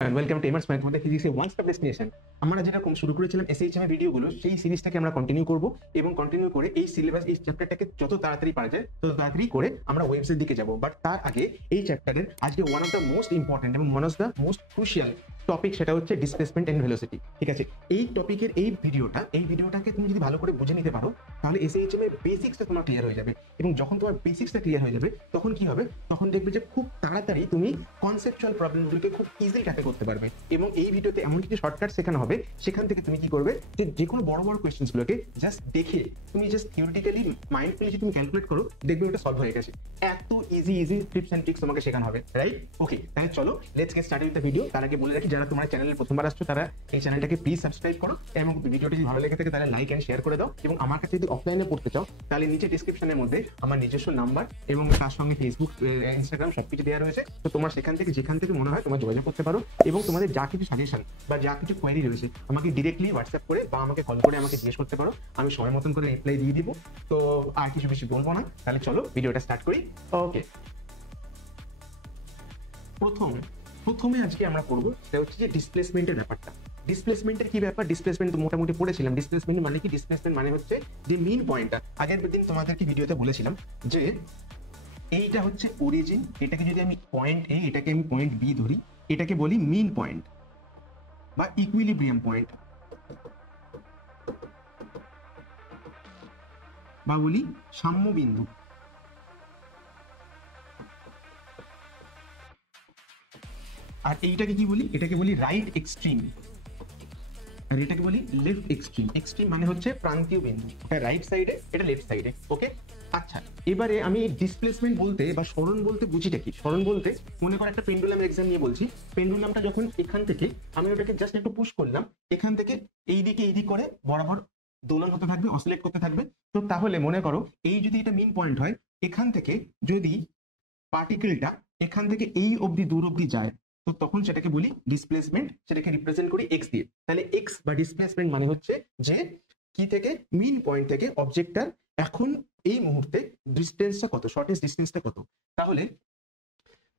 Welcome to এমার্স mathematics ফিজিক্সের one stop destination. আমরা যেরকম শুরু করেছিলাম এসএইচএম এর ভিডিওগুলো, সেই সিরিজটাকে আমরা কন্টিনিউ করব এবং কন্টিনিউ করে এই সিলেবাস, এই চ্যাপ্টারটাকে যত তাড়াতাড়ি পারা যায় তত তাড়াতাড়ি করে আমরা ওয়েবসাইট দিকে যাব। বাট তার আগে এই চ্যাপ্টারের আজকে one of the most important এবং one of the most crucial topic, সেটা হচ্ছে ডিসপ্লেসমেন্ট এন্ড ভেলোসিটি। ঠিক আছে, এই টপিকের এই ভিডিওটাকে তুমি যদি ভালো করে বুঝে নিতে পারো তাহলে এসএইচএম এর বেসিক্সটা তোমার ক্লিয়ার হয়ে যাবে। এবং যখন তোমার বেসিক্সটা ক্লিয়ার হয়ে যাবে তখন কি হবে, তখন দেখবে যে খুব তাড়াতাড়ি তুমি কনসেপচুয়াল প্রবলেমগুলোকে খুব ইজিলি ট্যাকেল করতে পারবে। এবং এই ভিডিওতে এমন কিছু শর্টকাট শেখানো হবে, সেখান থেকে তুমি কি করবে, যে কোনো বড় বড় কোয়েশ্চেন্সগুলোকে জাস্ট দেখে তুমি জাস্ট থিওরিটিক্যালি মাইন্ডফুলি তুমি ক্যালকুলেট করো, দেখবে ওটা সলভ হয়ে গেছে। এত ইজি টিপস এন্ড ট্রিক্স তোমাকে শেখানো হবে, রাইট? ওকে, তাহলে চলো let's get started with the video. তার আগে বলে রাখি, যারা তোমার চ্যানেলে প্রথমবার আসছো তারা এই চ্যানেলটাকে প্লিজ সাবস্ক্রাইব করো, এবং ভিডিওটি যদি ভালো লেগে থাকে তাহলে লাইক এন্ড শেয়ার করে দাও। এবং আমার কাছে যদি অফলাইনে পড়তে চাও তাহলে নিচে ডিসক্রিপশনের মধ্যে আমার নিজস্ব নাম্বার এবং তার সঙ্গে ফেসবুক, ইনস্টাগ্রাম সবকিছু দেওয়া রয়েছে। তো তোমার সেখান থেকে যেখান থেকে মনে হয় তোমার যোগাযোগ করতে পারো, এবং তোমাদের যা কিছু সাজেশন বা যা কিছু কোয়েরি রয়েছে আমাকে ডিরেক্টলি হোয়াটসঅ্যাপ করে বা আমাকে কল করে আমাকে জিজ্ঞেস করতে পারো, আমি সময় মতন করে রিপ্লাই দিয়ে দিব। তো আর কিছু বেশি বলবো না, তাহলে চলো ভিডিওটা স্টার্ট করি। ওকে, প্রথমে আজকে আমরা করবো সেটা হচ্ছে যে ডিসপ্লেসমেন্টের ব্যাপারটা। ডিসপ্লেসমেন্টের কি ব্যাপার? ডিসপ্লেসমেন্ট তো মোটামুটি পড়েছিলাম। ডিসপ্লেসমেন্ট মানে কি? ডিসপ্লেসমেন্ট মানে হচ্ছে যে মেইন পয়েন্টটা। আগের দিন তোমাদেরকে ভিডিওতে বলেছিলাম যে এইটা হচ্ছে অরিজিন, এটাকে যদি আমি পয়েন্ট এ, এটাকে আমি পয়েন্ট বি ধরি, এটাকে বলি মিন পয়েন্ট বা ইকুইলিব্রিয়াম পয়েন্ট, বা বলি সাম্য বিন্দু। আর এইটাকে কি বলি? এটাকে বলি রাইট এক্সট্রিম, আর এটাকে বলি লেফট এক্সট্রিম। এক্সট্রিম মানে হচ্ছে প্রান্তীয় বিন্দু, এটা রাইট সাইডে, এটা লেফট সাইডে। ওকে, আচ্ছা, এবারে আমি ডিসপ্লেসমেন্ট বলতে বা সরণ বলতে বুঝিটা কি? সরণ বলতে মনে করো একটা পেন্ডুলাম এক্সাম নিয়ে বলছি। পেন্ডুলামটা যখন এখান থেকে আমি ওটাকে জাস্ট একটু পুশ করলাম, এখান থেকে এইদিক করে বরাবর দোলন হতে থাকবে, অসিলেট করতে থাকবে। তো তাহলে মনে করো এই যদি এটা মেইন পয়েন্ট হয়, এখান থেকে যদি পার্টিকেলটা এখান থেকে এই অবধি দূর অবধি যায়, তো তখন সেটাকে বলি ডিসপ্লেসমেন্ট, সেটাকে রিপ্রেজেন্ট করি এক্স দিয়ে। তাহলে এক্স বা ডিসপ্লেসমেন্ট মানে হচ্ছে যে কি থেকে, মেইন পয়েন্ট থেকে অবজেক্টটার এখন এই মুহূর্তে ডিস্টেন্সটা কত, শর্টেস্ট ডিস্টেন্সটা কত, তাহলে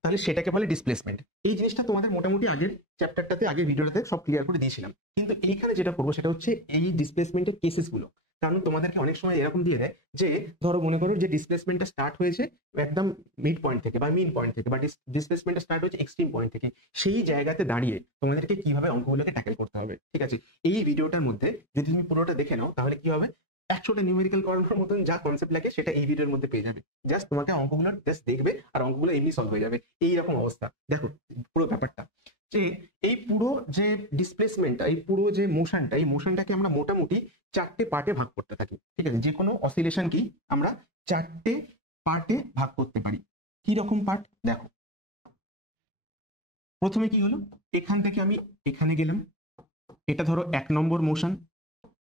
তাহলে সেটাকে বলে ডিসপ্লেসমেন্ট। এই জিনিসটা তোমাদের মোটামুটি আগের চ্যাপ্টারটাতে, আগের ভিডিওটাতে সব ক্লিয়ার করে দিয়েছিলাম। কিন্তু এইখানে যেটা করবো সেটা হচ্ছে এই ডিসপ্লেসমেন্টের কেসেস গুলো। কারণ তোমাদেরকে অনেক সময় এরকম দিয়ে দেয় যে ধরো মনে করো যে ডিসপ্লেসমেন্টটা স্টার্ট হয়েছে একদম মিড পয়েন্ট থেকে বা মেইন পয়েন্ট থেকে, বা ডিসপ্লেসমেন্টটা স্টার্ট হয়েছে এক্সট্রিম পয়েন্ট থেকে। সেই জায়গাতে দাঁড়িয়ে তোমাদেরকে কিভাবে অঙ্কগুলোকে ট্যাকেল করতে হবে, ঠিক আছে? এই ভিডিওটার মধ্যে যদি তুমি পুরোটা দেখে নাও তাহলে কি হবে, 100টা নিউমেরিক্যাল করানোর মতন যা কনসেপ্ট লাগে সেটা এই ভিডিওর মধ্যে পেয়ে যাবে। জাস্ট তোমাকে অঙ্কগুলো জাস্ট দেখবে আর অঙ্কগুলো এমনি সলভ হয়ে যাবে। এইরকম অবস্থা। দেখো পুরো ব্যাপারটা যে এই পুরো যে ডিসপ্লেসমেন্টটা, এই পুরো যে মোশনটা, এই মোশনটাকে আমরা মোটামুটি 4টে পার্টে ভাগ করতে থাকি। ঠিক আছে, যে কোনো অসিলেশন কি আমরা 4টে পার্টে ভাগ করতে পারি। কি রকম পার্ট? দেখো, প্রথমে কি হলো, এখান থেকে আমি এখানে গেলাম, এটা ধরো 1 নম্বর মোশন,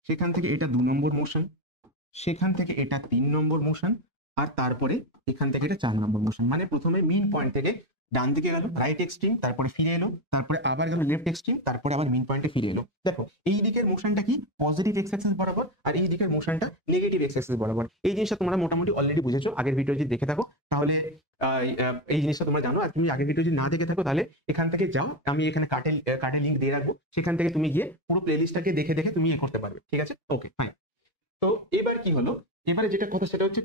সেখান থেকে এটা 2 নম্বর মোশন, সেখান থেকে এটা 3 নম্বর মোশন, আর তারপরে এখান থেকে এটা 4 নম্বর মোশন। মানে প্রথমে মেইন পয়েন্ট থেকে ডান দিকে গেল রাইট এক্সট্রিম, তারপরে ফিরে এলো, তারপরে আবার গেল লেফট এক্সট্রিম, তারপরে আবার মেইন পয়েন্টে ফিরে এলো। দেখো এই দিকের মোশনটা কি পজিটিভ এক্স অ্যাক্সিস বরাবর, আর এই দিকের মোশনটা নেগেটিভ এক্স অ্যাক্সিস বরাবর। এই জিনিসটা তোমরা মোটামুটি অলরেডি বুঝেছো, আগের ভিডিও যদি দেখে থাকো তাহলে এই জিনিসটা তোমরা জানো। আর তুমি আগের ভিডিও যদি না দেখে থাকো তাহলে এখান থেকে যাও, আমি এখানে কার্ডে লিঙ্ক দিয়ে রাখবো, সেখান থেকে তুমি গিয়ে পুরো প্লেলিস্টটাকে দেখে দেখে তুমি করতে পারবে। ঠিক আছে, ওকে ফাইন। তো এবার কি হলো, এবারে যেটা কথা সেটা হচ্ছে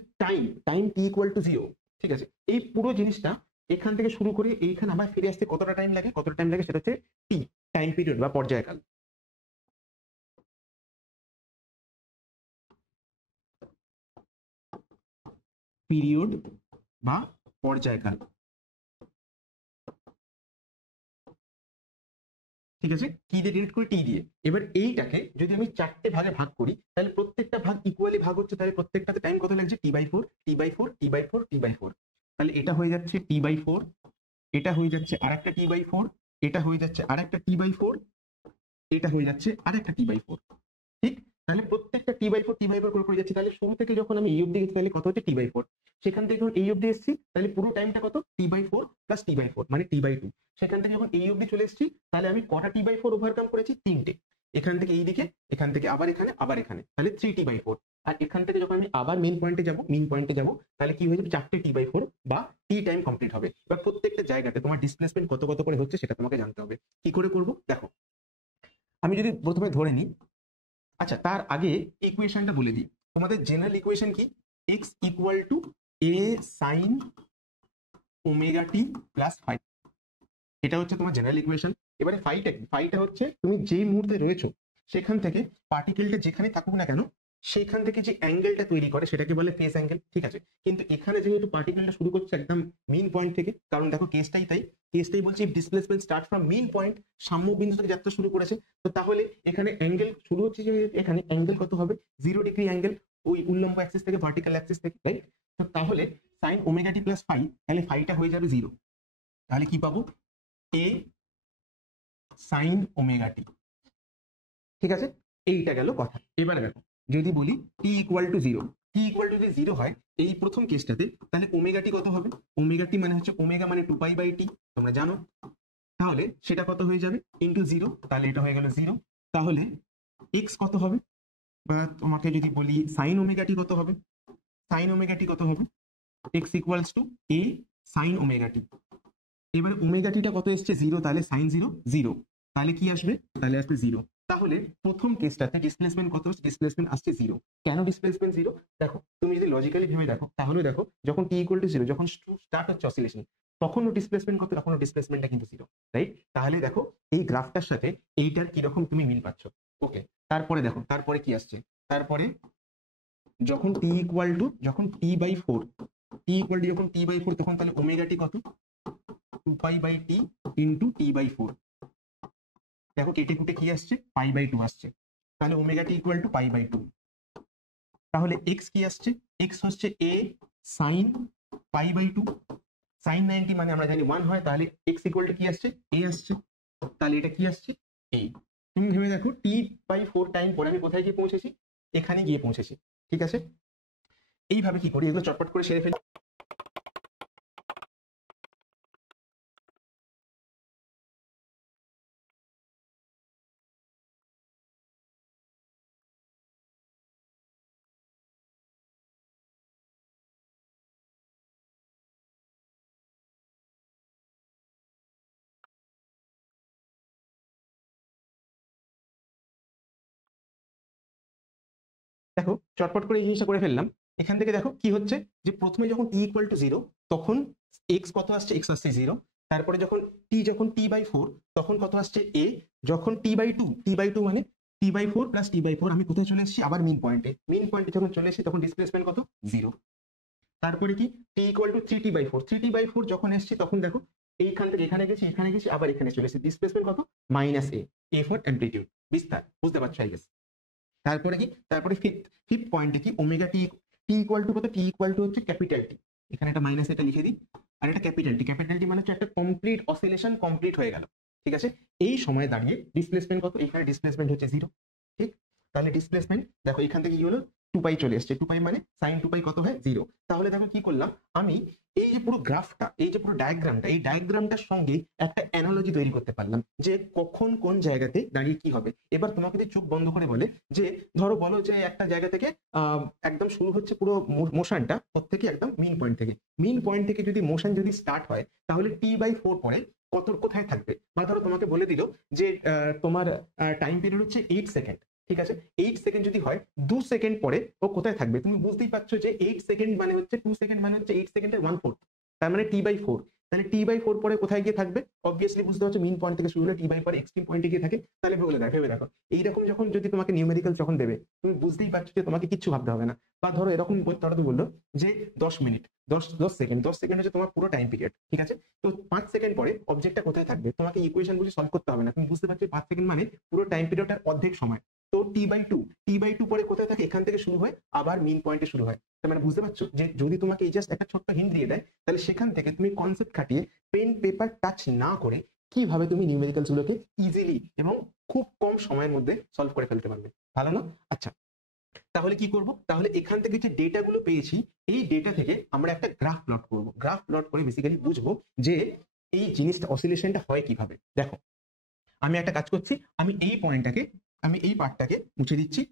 টাইম টি ইকুয়াল টু 0। ঠিক আছে, এই পুরো জিনিসটা এখান থেকে শুরু করে এইখানে আবার ফিরে আসতে কতটা টাইম লাগে সেটা হচ্ছে টি, টাইম পিরিয়ড বা পর্যায়কাল। পিরিয়ড বা পর্যায়কাল। ঠিক আছে, কি দিয়ে ডিনোট করি? টি দিয়ে। এবার এইটাকে যদি আমি 4টে ভাগে ভাগ করি তাহলে প্রত্যেকটা ভাগ ইকুয়ালি ভাগ হচ্ছে, তাহলে প্রত্যেকটাতে টাইম কত লাগছে? টি/4 টি/4 টি/4 টি/4। তাহলে এটা হয়ে যাচ্ছে টি/4, এটা হয়ে যাচ্ছে আরেকটা টি/4, এটা হয়ে যাচ্ছে আরেকটা টি/4, এটা হয়ে যাচ্ছে আরেকটা টি/4। ঠিক, তাহলে প্রত্যেকটা টি/4 করে যাচ্ছে। তাহলে শুরু থেকে যখন আমি এই অবধি গেছি তাহলে কত হচ্ছে? টি/4। সেখান থেকে যখন এই অবধি এসেছি তাহলে পুরো টাইমটা কত? টি/4 প্লাস টি/4 মানে টি/2। সেখান থেকে যখন এই অবধি চলে এসেছি তাহলে আমি কটা টি/4 ওভারকাম করেছি? 3টে। এখান থেকে এইদিকে, এখান থেকে আবার এখানে, আবার এখানে, তাহলে 3 টি/4। আর এখান থেকে যখন আমি আবার মেইন পয়েন্টে যাব তাহলে কি হয়ে যাবে 4t/4 বা t টাইম কমপ্লিট হবে। এবার প্রত্যেকটা জায়গাতে তোমার ডিসপ্লেসমেন্ট কত কত করে হচ্ছে সেটা তোমাকে জানতে হবে। কি করে করব দেখো, আমি যদি প্রথমে ধরে নিই, আচ্ছা তার আগে ইকুয়েশনটা বলে দিই। তোমাদের জেনারেল ইকুয়েশন কি? x equal to a sin omega t plus phi, এটা হচ্ছে তোমার জেনারেল ইকুয়েশন। এবারে ফাইটা হচ্ছে তুমি যেই মুহূর্তে রয়েছো সেখান থেকে পার্টিকেলটা যেখানে থাকুক না কেন সেখান থেকে যে অ্যাঙ্গেলটা তৈরি করে সেটাকে বলে ফেজ অ্যাঙ্গেল, ঠিক আছে। কিন্তু এখানে যেহেতু পার্টিকেলটা শুরু করছে একদম মেইন পয়েন্ট থেকে, কারণ দেখো কেসটাই বলছে displacement start from main point, সাম্য বিন্দু থেকে যাত্রা শুরু করেছে। তো তাহলে এখানে অ্যাঙ্গেল শুরু হচ্ছে যে এখানে অ্যাঙ্গেল কত হবে? 0 ডিগ্রি অ্যাঙ্গেল, ওই উল্লম্ব অ্যাক্সিস থেকে ভার্টিক্যাল অ্যাক্সিস থেকে, রাইট। তো তাহলে sign omega t plus phi, তাহলে ফাইটা হয়ে যাবে 0। তাহলে কি পাবো? a সাইন ওমেগা টি, ঠিক আছে। এইটা গেল কথা। এবারে দেখো, যদি বলি t equal to 0, t equal to যদি 0 হয় এই প্রথম কেসটাতে, তাহলে ওমেগা টি কত হবে? ওমেগা টি মানে হচ্ছে ওমেগা মানে 2π/t, তোমরা জানো। তাহলে সেটা কত হয়ে যাবে? ইন্টু 0, তাহলে এটা হয়ে গেল 0। তাহলে এক্স কত হবে? বা তোমাকে যদি বলি সাইন ওমেগা টি কত হবে? সাইন ওমেগা টি কত হবে? X equals to a sine omega t. এবারে ওমেগা টিটা কত এসছে? 0, তাহলে সাইন 0, তাহলে কি আসবে? তাহলে আসবে 0। তাহলে প্রথম কেসটাতে ডিসপ্লেসমেন্ট কত? ডিসপ্লেসমেন্ট আসছে 0। কেন ডিসপ্লেসমেন্ট 0? দেখো তুমি যদি লজিক্যালি ভেবে দেখো তাহলে দেখো যখন টি ইকুয়াল টু 0, যখন স্টার্ট হচ্ছে অসিলেশন, তখনও ডিসপ্লেসমেন্ট কত? তখনও ডিসপ্লেসমেন্টটা কিন্তু 0, রাইট। তাহলে দেখো এই গ্রাফটার সাথে এইটার কিরকম তুমি মিল পাচ্ছ। ওকে, তারপরে দেখো তারপরে কি আসছে। তারপরে যখন টি ইকুয়াল টু যখন t/4, যখন t/4 তখন তাহলে ওমেগা টি কত? 2π/t into t/4। দেখো কেটে কুটে কি আসছে? π/2 আসছে। তাহলে ওমেগা টি ইকুয়াল টু π/2। তাহলে এক্স কি আসছে? এক্স হচ্ছে a সাইন π/2। সাইন 90 মানে আমরা জানি 1 হয়, তাহলে এক্স ইকুয়াল টু কি আসছে? a আসছে। তাহলে এটা কি আসছে? a। তুমি ভেবে দেখো t/4 টাইম পরে আমি কোথায় গিয়ে পৌঁছেছি? এখানে গিয়ে পৌঁছেছি, ঠিক আছে। এইভাবে কি করি, এগুলো চটপট করে সেরে ফেলি। দেখো চটপট করে এই জিনিসটা করে ফেললাম। এখান থেকে দেখো কি হচ্ছে, যে প্রথমে যখন টি ইকুয়াল টু 0 তখন এক্স কত আসছে? এক্স আসছে 0। তারপরে যখন t/4 তখন কত আসছে? a। যখন t/2 মানে t/4 প্লাস t/4, আমি কোথায় চলে এসেছি? আবার মেইন পয়েন্টে যখন চলে এসেছি তখন ডিসপ্লেসমেন্ট কত? 0। তারপরে কি t ইকুয়াল টু 3t/4 যখন এসেছি তখন দেখো এইখান থেকে এখানে গেছি আবার এখানে চলে এসেছি, ডিসপ্লেসমেন্ট কত? -a ফর অ্যামপ্লিটিউড, বিস্তার, বুঝতে পারছো আই গেস। তারপরে কি? তারপরে ফিফথ পয়েন্টে কি? ওমেগা টি ইকুয়াল টু কত? টি ইকুয়াল টু হচ্ছে ক্যাপিটাল টি, এখানে একটা মাইনাস এটা লিখে দিই। আর এটা ক্যাপিটাল টি মানে হচ্ছে একটা কমপ্লিট অসিলেশন কমপ্লিট হয়ে গেল, ঠিক আছে। এই সময় দাঁড়িয়ে ডিসপ্লেসমেন্ট কত? এখানে ডিসপ্লেসমেন্ট হচ্ছে 0, ঠিক। তাহলে ডিসপ্লেসমেন্ট দেখো এখান থেকে কি হলো? 2π চলে এসছে। 2π মানে সাইন 2π কত হয়? 0। তাহলে দেখো কি করলাম আমি, এই যে পুরো গ্রাফটা, এই যে পুরো ডায়াগ্রামটা, এই ডায়াগ্রামটার সঙ্গে একটা অ্যানালজি তৈরি করতে পারলাম যে কখন কোন জায়গাতে দাঁড়িয়ে কি হবে। এবার তোমাকে যদি চোখ বন্ধ করে বলে যে ধরো বলো যে একটা জায়গা থেকে একদম শুরু হচ্ছে পুরো মোশনটা থেকে একদম মেইন পয়েন্ট থেকে যদি মোশন যদি স্টার্ট হয় তাহলে t/4 পরে কোথায় থাকবে। বা ধরো তোমাকে বলে দিল যে তোমার টাইম পিরিয়ড হচ্ছে 8 সেকেন্ড, ঠিক আছে। 8 সেকেন্ড যদি হয় 2 সেকেন্ড পরে ও কোথায় থাকবে? তুমি বুঝতেই পারছো যে 8 সেকেন্ড মানে হচ্ছে 2 সেকেন্ড মানে হচ্ছে 8 সেকেন্ডের 1/4, তার মানে t/4। তাহলে t/4 পরে কোথায় গিয়ে থাকবে? অবভিয়াসলি বুঝতে পারছো মেইন পয়েন্ট থেকে শুরু হলে t/4 এক্সট্রিম পয়েন্টে গিয়ে থাকে। তাহলে ভেবে দেখো এইরকম যখন যদি তোমাকে নিউমেরিক্যাল যখন দেবে তুমি বুঝতেই পারছো যে তোমাকে কিচ্ছু ভাবতে হবে না। বা ধরো এরকম তারা তো বললো যে 10 মিনিট 10 সেকেন্ড হচ্ছে তোমার পুরো টাইম পিরিয়ড, ঠিক আছে। তো 5 সেকেন্ড পরে অবজেক্টটা কোথায় থাকবে? তোমাকে ইকুয়েশন বুঝে সলভ করতে হবে না, তুমি বুঝতে পারছো 5 সেকেন্ড মানে পুরো টাইম পিরিয়ডটার অর্ধেক সময়। তো t/2 পরে কোথায় থাকে? এখান থেকে শুরু হয় আবার মেইন পয়েন্টে শুরু হয়। তার মানে বুঝতে পারছো যে যদি তোমাকে এই জাস্ট একটা ছোট্ট হিন্ট দিয়ে দেয় তাহলে সেখান থেকে তুমি কনসেপ্ট খাটিয়ে পেন পেপার টাচ না করে কিভাবে তুমি নিউমেরিক্যালস গুলোকে ইজিলি এবং খুব কম সময়ের মধ্যে সলভ করে ফেলতে পারবে। ভালো না? আচ্ছা, তাহলে কি করব? তাহলে এখান থেকে যে ডেটা গুলো পেয়েছি এই ডেটা থেকে আমরা একটা গ্রাফ প্লট করব। গ্রাফ প্লট করে বেসিক্যালি বুঝবো যে এই জিনিসটা অসিলেশনটা হয় কিভাবে। দেখো আমি একটা কাজ করছি, আমি এই পার্টটাকে মুছে দিচ্ছি।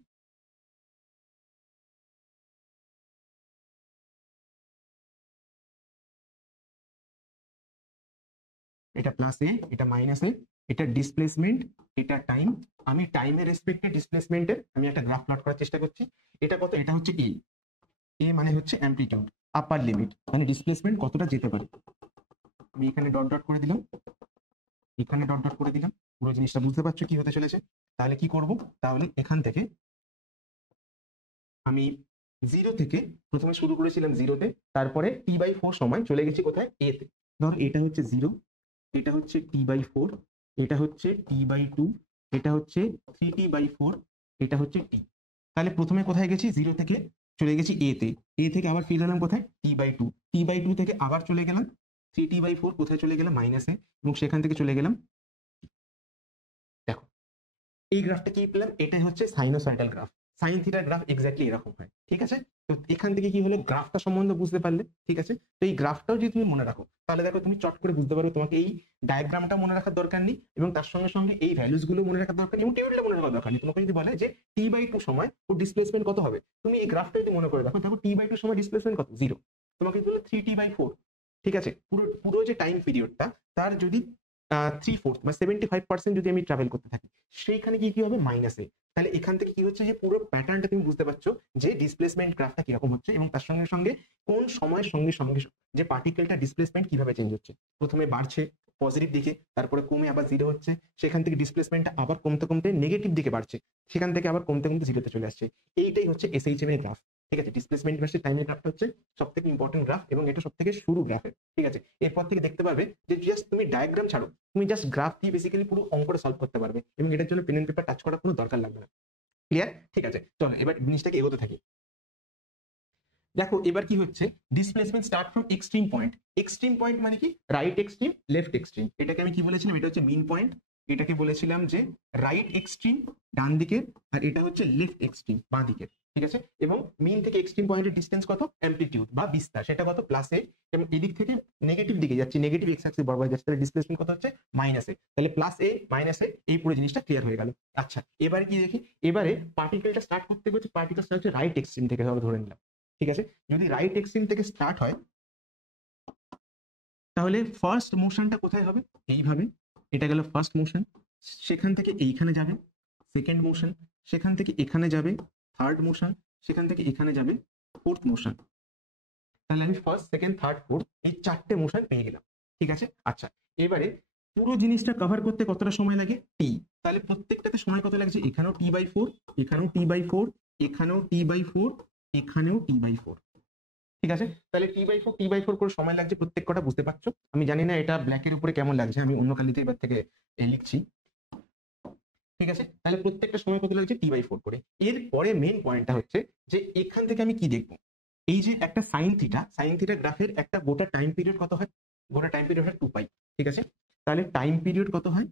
এটা প্লাস এ, এটা মাইনাস এ, এটা ডিসপ্লেসমেন্ট, এটা টাইম। আমি টাইমের রেসপেক্টে ডিসপ্লেসমেন্টের আমি একটা গ্রাফ প্লট করার চেষ্টা করছি। এটা কত? এটা হচ্ছে এ। এ মানে হচ্ছে অ্যামপ্লিটিউড, আপার লিমিট, মানে ডিসপ্লেসমেন্ট কতটা যেতে পারে। আমি এখানে ডট ডট করে দিলাম, এখানে ডট ডট করে দিলাম। পুরো জিনিসটা বুঝতে পারছো কি হতে চলেছে? তাহলে কি করব? তাহলে এখান থেকে আমি জিরো থেকে প্রথমে শুরু করেছিলাম জিরোতে, তারপরে t/4 সময় চলে গেছি কোথায়? এ তে। ধরো এটা হচ্ছে জিরো, এটা হচ্ছে t/4, এটা হচ্ছে t/2, এটা হচ্ছে 3t/4, এটা হচ্ছে টি। তাহলে প্রথমে কোথায় গেছি? জিরো থেকে চলে গেছি এ তে, এ থেকে আবার ফিরে এলাম কোথায়? t/2, t/2 থেকে আবার চলে গেলাম 3t/4, কোথায় চলে গেলাম? মাইনাসে, এবং সেখান থেকে চলে গেলাম। দেখো এই গ্রাফটা কি পেলাম? এটাই হচ্ছে সাইনোসয়েডাল গ্রাফ। সাইন থিটার গ্রাফ এক্স্যাক্টলি এরকম হয়, ঠিক আছে? তো এখান থেকে কি হলো? গ্রাফটা সম্বন্ধে বুঝতে পারলে, ঠিক আছে? তো এই গ্রাফটাও যদি তুমি মনে রাখো, তাহলে দেখো তুমি চট করে বুঝতে পারো, তোমাকে এই ডায়াগ্রামটা মনে রাখার দরকার নেই, এবং তার সঙ্গে সঙ্গে এই ভ্যালুস গুলো মনে রাখার দরকার নেই, এবং টেবিলটা মনে রাখার দরকার নেই। তোমাকে যদি বলে যে t/2 সময় ও ডিসপ্লেসমেন্ট কত হবে, তুমি এই গ্রাফটা যদি মনে করে দেখো, দেখো t/2 সময় ডিসপ্লেসমেন্ট কত? জিরো। তোমাকে বলে 3t/4, ঠিক আছে? পুরো পুরো যে টাইম পিরিয়ডটা, তার যদি 3/4 বা 75% যদি আমি ট্রাভেল করতে থাকি, সেইখানে কি কি হবে? মাইনাসে। তাহলে এখান থেকে কি হচ্ছে যে পুরো প্যাটার্নটা তুমি বুঝতে পারছো যে ডিসপ্লেসমেন্ট গ্রাফটা কিরকম হচ্ছে, এবং তার সঙ্গে সঙ্গে কোন সময়ের সঙ্গে সঙ্গে যে পার্টিকেলটা ডিসপ্লেসমেন্ট কিভাবে চেঞ্জ হচ্ছে। প্রথমে বাড়ছে পজিটিভ দিকে, তারপরে কমে আবার জিরো হচ্ছে, সেখান থেকে ডিসপ্লেসমেন্টটা আবার কমতে কমতে নেগেটিভ দিকে বাড়ছে, সেখান থেকে আবার কমতে কমতে জিরোতে চলে আসছে। এইটাই হচ্ছে SHM এর গ্রাফ, ঠিক আছে? ডিসপ্লেসমেন্ট ভার্সেস টাইমের গ্রাফটা হচ্ছে সব থেকে ইম্পর্টেন্ট গ্রাফ, এবং এটা সব থেকে শুরু গ্রাফের, ঠিক আছে? এরপর থেকে দেখতে পারবে যে জাস্ট তুমি ডায়াগ্রাম ছাড়ো, তুমি জাস্ট গ্রাফ দিয়ে বেসিক্যালি পুরো অঙ্কটা সলভ করতে পারবে, এবং এটার জন্য পেন এন্ড পেপার টাচ করার কোনো দরকার লাগবে না। ক্লিয়ার? ঠিক আছে, চলো এবার জিনিসটাকে এগোতে থাকি। দেখো এবার কি হচ্ছে? Displacement start from extreme point. Extreme point মানে কি? Right extreme, left extreme. এটাকে আমি কি বলেছিলাম? এটা হচ্ছে মিন পয়েন্ট। এটাকে বলেছিলাম যে রাইট এক্সট্রিম ডান দিকের, আর এটা হচ্ছে লেফট এক্সট্রিম বাঁ দিকের, ঠিক আছে? এবং মিন থেকে এক্সট্রিম পয়েন্টের ডিসটেন্স কত? অ্যামপ্লিটিউড বা বিস্তার, সেটা কত? প্লাস এ। এবং এদিক থেকে নেগেটিভ দিকে যাচ্ছি, নেগেটিভ এক্স অ্যাক্সিস বরাবর যাচ্ছে, তাহলে ডিসপ্লেসমেন্ট কত হচ্ছে? মাইনাস এ। তাহলে প্লাস এ মাইনাস এ, এই পুরো জিনিসটা ক্লিয়ার হয়ে গেল। আচ্ছা এবারে কি দেখি? এবারে পার্টিকেলটা স্টার্ট করতে হচ্ছে, পার্টিকেল স্টার্ট হচ্ছে রাইট এক্সট্রিম থেকে, ধরে নিলাম, ঠিক আছে? যদি রাইট এক্সট্রিম থেকে স্টার্ট হয়, তাহলে ফার্স্ট মোশনটা কোথায় হবে? এইভাবে, এটা গেল ফার্স্ট মোশন, সেখান থেকে এইখানে যাবে সেকেন্ড মোশন, সেখান থেকে এখানে যাবে থার্ড মোশন, সেখান থেকে এখানে যাবে ফোর্থ মোশন। তাহলে আমি ফার্স্ট সেকেন্ড থার্ড ফোর্থ এই চারটে মোশন পেয়ে গেলাম, ঠিক আছে? আচ্ছা এবারে পুরো জিনিসটা কভার করতে কতটা সময় লাগে? টি। তাহলে প্রত্যেকটাতে সময় কত লাগছে? এখানেও t/4, এখানেও t/4, এখানেও t/4, এখানেও t/4, ঠিক আছে? তাহলে t/4 করে সময় লাগছে প্রত্যেক কটা, বুঝতে পারছো? আমি জানি না এটা ব্ল্যাকের উপরে কেমন লাগছে, আমি অন্য কালিতে এবার থেকে লিখছি, ঠিক আছে? তাহলে প্রত্যেকটা সময় কত লাগছে? t/4 করে। এরপরে মেন পয়েন্টটা হচ্ছে যে এখান থেকে আমি কি দেখবো? এই যে একটা সাইন থিটা গ্রাফের একটা গোটা টাইম পিরিয়ড কত হয়? গোটা টাইম পিরিয়ড হয় 2π, ঠিক আছে? তাহলে টাইম পিরিয়ড কত হয়?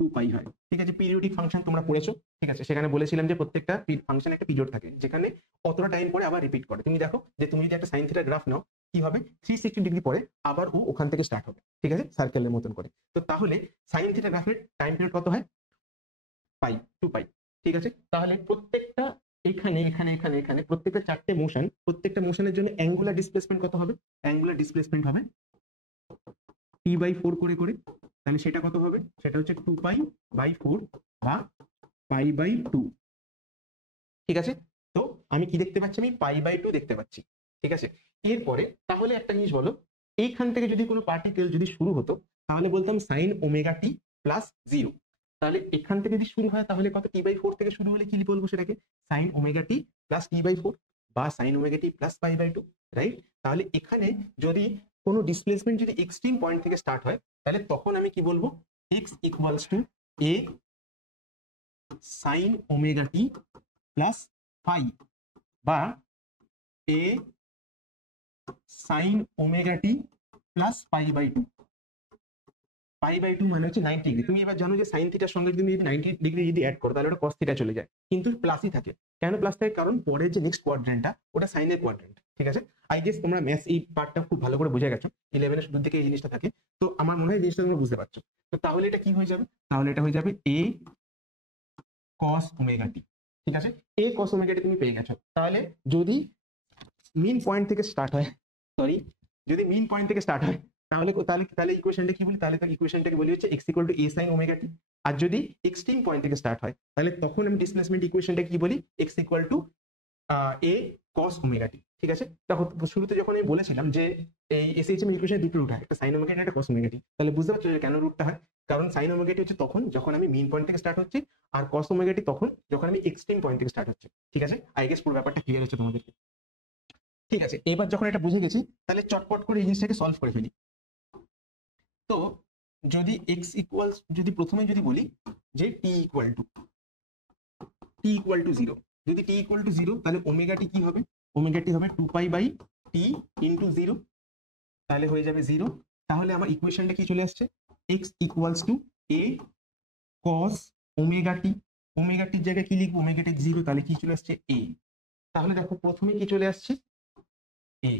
2π হয়, ঠিক আছে? পিরিয়ডিক ফাংশন তোমরা পড়েছো, ঠিক আছে? সেখানে বলেছিলাম যে প্রত্যেকটা ফাংশন একটা পিরিয়ড থাকে, যেখানে কতটা টাইম পরে আবার রিপিট করে। তুমি দেখো যে তুমি যদি একটা সাইন থিটা গ্রাফ নাও, কি হবে? 360 ডিগ্রি পরে আবার ও ওখান থেকে স্টার্ট হবে, ঠিক আছে? সার্কেলের মতন করে। তো তাহলে সাইন থিটা গ্রাফের টাইম পিরিয়ড কত হয়? 2π, ঠিক আছে? তাহলে প্রত্যেকটা এখানে এখানে এখানে এখানে প্রত্যেকটা চারটে মোশন, প্রত্যেকটা মোশনের জন্য অ্যাঙ্গুলার ডিসপ্লেসমেন্ট কত হবে? অ্যাঙ্গুলার ডিসপ্লেসমেন্ট হবে t/4 করে করে। তাহলে সেটা কত হবে? সেটা হচ্ছে 2π/4 বা π/2, ঠিক আছে? তো আমি কি দেখতে পাচ্ছি? আমি π/2 দেখতে পাচ্ছি, ঠিক আছে? এরপরে তাহলে একটা জিনিস বলো, এইখান থেকে যদি কোনো পার্টিকেল যদি শুরু হতো, তাহলে বলতাম sin ωt প্লাস 0। তাহলে এখান থেকে যদি শুরু হয়, তাহলে কত? t/4 থেকে শুরু হলে কি বলবো সেটাকে? sin ωt প্লাস t/4 বা sin ωt প্লাস π/2, রাইট? তাহলে এখানে যদি কোনো ডিসপ্লেসমেন্ট যদি এক্সট্রিম পয়েন্ট থেকে স্টার্ট হয়, তাহলে তখন আমি কি বলবো? x equals to a sin ωt plus phi বা a sin ωt প্লাস π/2। π/2 মানে হচ্ছে 90 ডিগ্রি। তুমি এবার জানো যে সাইন থিটার সঙ্গে তুমি যদি 90 ডিগ্রি যদি অ্যাড করো, তাহলে ওটা কস থিটা চলে যায়, কিন্তু প্লাসই থাকে। কেন প্লাস থাকে? কারণ পরের যে নেক্সট কোয়াড্রেন্টটা, ওটা সাইনের কোয়াড্রেন্ট, ঠিক আছে? আই গেস তোমরা ম্যাথস এই পার্টটা খুব ভালো করে বুঝে গেছো, 11 এর শুরুর দিকে এই জিনিসটা থাকে। তো আমার মনে হয় এই জিনিসটা তোমরা বুঝতে পারছো। তো তাহলে এটা কি হয়ে যাবে? তাহলে এটা হয়ে যাবে a cos ωt, ঠিক আছে? a cos ωt তুমি পেয়ে গেছো। তাহলে যদি মিন পয়েন্ট থেকে স্টার্ট হয়, সরি, যদি মিন পয়েন্ট থেকে স্টার্ট হয়, তাহলে তাহলে তাহলে ইকুয়েশনটা কি বলি, তাহলে তার ইকুয়েশনটাকে বলি হচ্ছে x equal to a sin omega t. আর যদি এক্সট্রিম পয়েন্ট থেকে স্টার্ট হয় তাহলে তখন আমি ডিসপ্লেসমেন্ট ইকুয়েশনটা কি বলি, x equal to a cos omega t. ঠিক আছে, তখন শুরুতে যখন আমি বলেছিলাম যে এই এসএইচএম ইকুয়েশনে দুটো রুট হয়, একটা সাইন ওমেগা টি একটা cos ওমেগা টি, তাহলে বুঝতে পারছো যে কেন রুটটা হয়। কারণ সাইন ওমেগা টি হচ্ছে তখন যখন আমি মেইন পয়েন্ট থেকে স্টার্ট হচ্ছি, আর cos ওমেগা টি তখন যখন আমি এক্সট্রিম পয়েন্ট থেকে স্টার্ট হচ্ছে। ঠিক আছে, আই গেস পুরো ব্যাপারটা ক্লিয়ার হচ্ছে তোমাদেরকে। ঠিক আছে, এবার যখন এটা বুঝে গেছি তাহলে চটপট করে এই জিনিসটাকে সলভ করে ফেলি। তো যদি x ইকুয়ালস, যদি প্রথমে যদি বলি যে t ইকুয়াল টু 0, যদি t ইকুয়াল টু 0 তাহলে ওমেগা টি কি হবে, ওমেগা টি হবে 2 পাই বাই t ইনটু 0, তাহলে হয়ে যাবে 0। তাহলে আমার ইকুয়েশনটা কি চলে আসছে, x equals to a cos omega T, omega টির জায়গায় কি লিখবো, ওমেগা টি 0, তাহলে কি চলে আসছে a। তাহলে দেখো প্রথমে কি চলে আসছে a,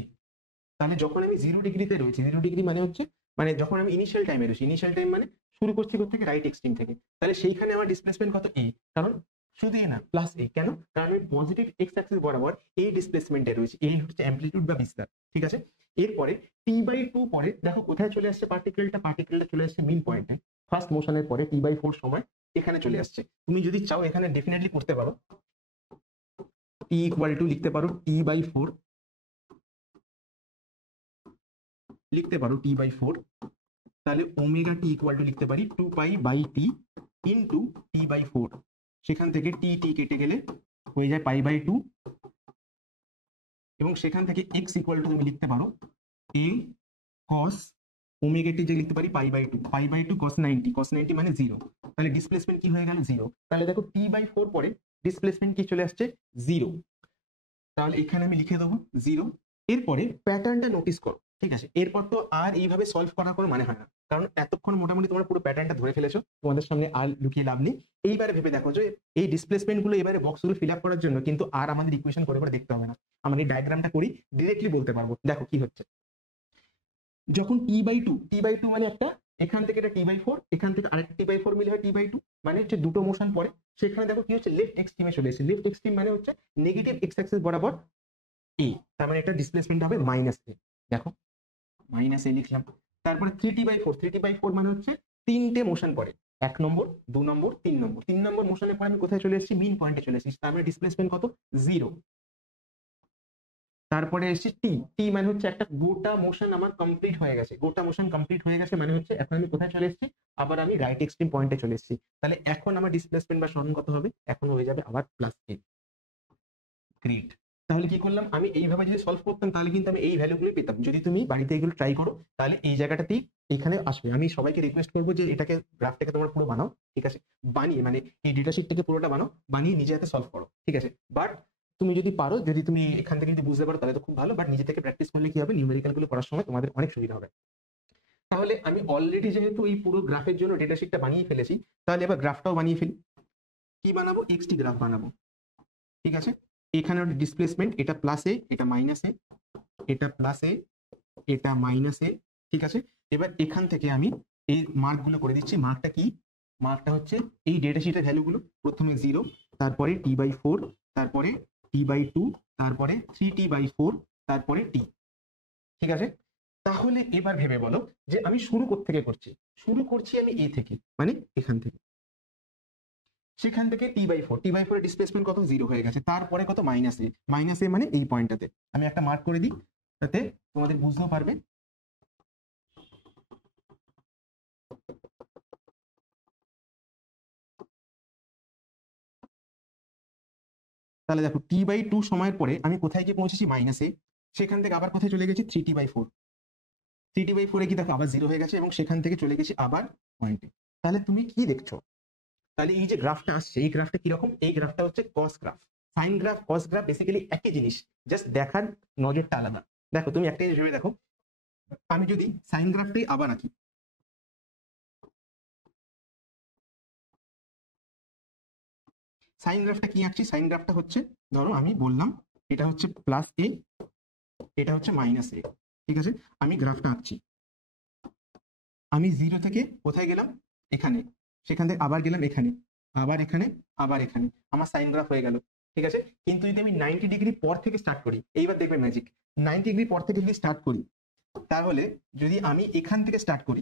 তাহলে যখন আমি 0 ডিগ্রিতে রয়েছি, 0 ডিগ্রি মানে হচ্ছে মানে যখন আমি ইনিশিয়াল টাইমে রয়েছি, ইনিশিয়াল টাইম মানে শুরু করছি থেকে রাইট এক্সট্রিম থেকে, তাহলে সেইখানে আমার ডিসপ্লেসমেন্ট কত a, কারণ শুধু এ না প্লাস a, কেন, কারণ আমি পজিটিভ এক্স অ্যাক্সিস বরাবর এই ডিসপ্লেসমেন্টে রয়েছে, এই হচ্ছে অ্যামপ্লিটিউড বা বিস্তার। ঠিক আছে, এরপরে t/2 পরে দেখো কোথায় চলে আসছে পার্টিকেলটা চলে আসছে মিন পয়েন্টে, ফার্স্ট মোশনের পরে t/4 সময় এখানে চলে আসছে। তুমি যদি চাও এখানে ডেফিনেটলি করতে পারো, t ইকুয়াল টু লিখতে পারো t/4, লিখতে পারো t/4, তাহলে ওমেগা টি ইকুয়াল টু লিখতে পারি 2 pi by T into t/4, সেখান থেকে টি কেটে গেলে হয়ে যায় π/2, এবং সেখান থেকে x ইকুয়াল টু তুমি লিখতে পারো a cos ওমেগা টি, যে লিখতে পারি π/2 cos 90 মানে 0, তাহলে ডিসপ্লেসমেন্ট কি হয়ে গেল 0। তাহলে দেখো t/4 পরে ডিসপ্লেসমেন্ট কি চলে আসছে 0, তাহলে এখানে আমি লিখে দেবো 0। এরপরে প্যাটার্নটা নোটিস করো। ঠিক আছে, এরপর তো আর এইভাবে সলভ করার কোনো মানে হয় না, কারণ এতক্ষণ মোটামুটি তোমরা পুরো প্যাটার্নটা ধরে ফেলেছো, তোমাদের সামনে আর লুকিয়ে লাভ নেই। এইবারে ভেবে দেখো যে এই ডিসপ্লেসমেন্ট গুলো এবারে বক্সগুলো ফিল আপ করার জন্য কিন্তু আর আমাদের ইকুয়েশন করে দেখতে হবে না, আমরা এই ডায়াগ্রামটা করি ডিরেক্টলি বলতে পারবো। দেখো কি হচ্ছে, যখন t/2 মানে একটা, এখান থেকে এটা t/4, এখান থেকে আরেকটা t/4 মিলে হয় t/2, মানে হচ্ছে দুটো মোশন পরে সেখানে দেখো কি হচ্ছে লেফট এক্সট্রিমে চলে এসেছে। লেফট এক্সট্রিম মানে হচ্ছে নেগেটিভ এক্স অ্যাক্সিস বরাবর a, তার মানে এটা ডিসপ্লেসমেন্ট হবে -a। দেখো -a লিখলাম। তারপরে 3t/4 মানে হচ্ছে তিনটে মোশন পরে, 1 নম্বর 2 নম্বর 3 নম্বর, 3 নম্বর মোশনের পরে আমি কোথায় চলে এসেছি, মিন পয়েন্টে চলে এসেছি, তার মানে ডিসপ্লেসমেন্ট কত 0। তারপরে এসেছি টি মানে হচ্ছে একটা গোটা মোশন আমার কমপ্লিট হয়ে গেছে, গোটা মোশন কমপ্লিট হয়ে গেছে মানে হচ্ছে এখন আমি কোথায় চলে এসেছি, আবার আমি রাইট এক্সট্রিম পয়েন্টে চলে এসেছি, তাহলে এখন আমার ডিসপ্লেসমেন্ট বা সরণ কত হবে, এখন হয়ে যাবে আবার +a। গ্রেট, তাহলে কি করলাম, আমি এইভাবে যদি সলভ করতাম তাহলে কিন্তু আমি এই ভ্যালুগুলো পেতাম। যদি তুমি বাড়িতে এগুলো ট্রাই করো তাহলে এই জায়গাটাতেই এখানে আসবে। আমি সবাইকে রিকোয়েস্ট করবো যে এটাকে গ্রাফটাকে তোমরা পুরো বানাও, ঠিক আছে, বানিয়ে মানে এই ডেটা শিটটাকে পুরোটা বানাও, বানিয়ে নিজে হাতে সলভ করো। ঠিক আছে, বাট তুমি যদি পারো, যদি তুমি এখান থেকে যদি বুঝতে পারো তাহলে তো খুব ভালো, বাট নিজে থেকে প্র্যাকটিস করলে কি হবে, নিউমেরিক্যাল গুলো করার সময় তোমাদের অনেক সুবিধা হবে। তাহলে আমি অলরেডি যেহেতু এই পুরো গ্রাফের জন্য ডেটা শিটটা বানিয়ে ফেলেছি, তাহলে এবার গ্রাফটাও বানিয়ে ফেলি। কি বানাবো, এক্সটি গ্রাফ বানাবো। ঠিক আছে, এখানে ডিসপ্লেসমেন্ট, এটা +a, এটা -a, এটা +a, এটা -a। ঠিক আছে, এবার এখান থেকে আমি এই মার্কগুলো করে দিচ্ছি। মার্কটা কি, মার্কটা হচ্ছে এই ডেটা শিটের ভ্যালুগুলো, প্রথমে 0, তারপরে t/4, তারপরে t/2, তারপরে 3t/4, তারপরে t। ঠিক আছে, তাহলে এবার ভেবে বলো যে আমি শুরু থেকে করছি, শুরু করছি আমি a থেকে, মানে এখান থেকে, সেখান থেকে t/4 এর ডিসপ্লেসমেন্ট কত 0 হয়ে গেছে, তারপরে কত -a মানে এই পয়েন্টটাতে আমি একটা মার্ক করে দিই, তাতে তোমাদের বুঝতেও পারবে। তাহলে দেখো t/2 সময়ের পরে আমি কোথায় গিয়ে পৌঁছেছি, -a, সেখান থেকে আবার কোথায় চলে গেছি 3t/4, 3t/4 এ কি দেখো আবার 0 হয়ে গেছে, এবং সেখান থেকে চলে গেছি আবার পয়েন্টে। তাহলে তুমি কি দেখছো, তাহলে এই যে গ্রাফটা আসছে, এই গ্রাফটা কিরকম, এই গ্রাফটা হচ্ছে কস গ্রাফ। সাইন গ্রাফ কস গ্রাফ বেসিক্যালি একই জিনিস, জাস্ট দেখার নজরটা আলাদা। দেখো তুমি একটা জিনিস ভেবে দেখো, আমি যদি সাইন গ্রাফটাই আবার আঁকি, সাইন গ্রাফটা কি আঁকছি, সাইন গ্রাফটা হচ্ছে ধরো আমি বললাম এটা হচ্ছে +a, এটা হচ্ছে -a। ঠিক আছে, আমি গ্রাফটা আঁকছি, আমি 0 থেকে কোথায় গেলাম, এখানে, সেখান থেকে আবার গেলাম এখানে, আবার এখানে, আবার এখানে, আমার সাইন গ্রাফ হয়ে গেল। ঠিক আছে, কিন্তু যদি আমি 90 ডিগ্রি পর থেকে স্টার্ট করি, এইবার দেখবে ম্যাজিক, 90 ডিগ্রি পর থেকে যদি স্টার্ট করি, তাহলে যদি আমি এখান থেকে স্টার্ট করি,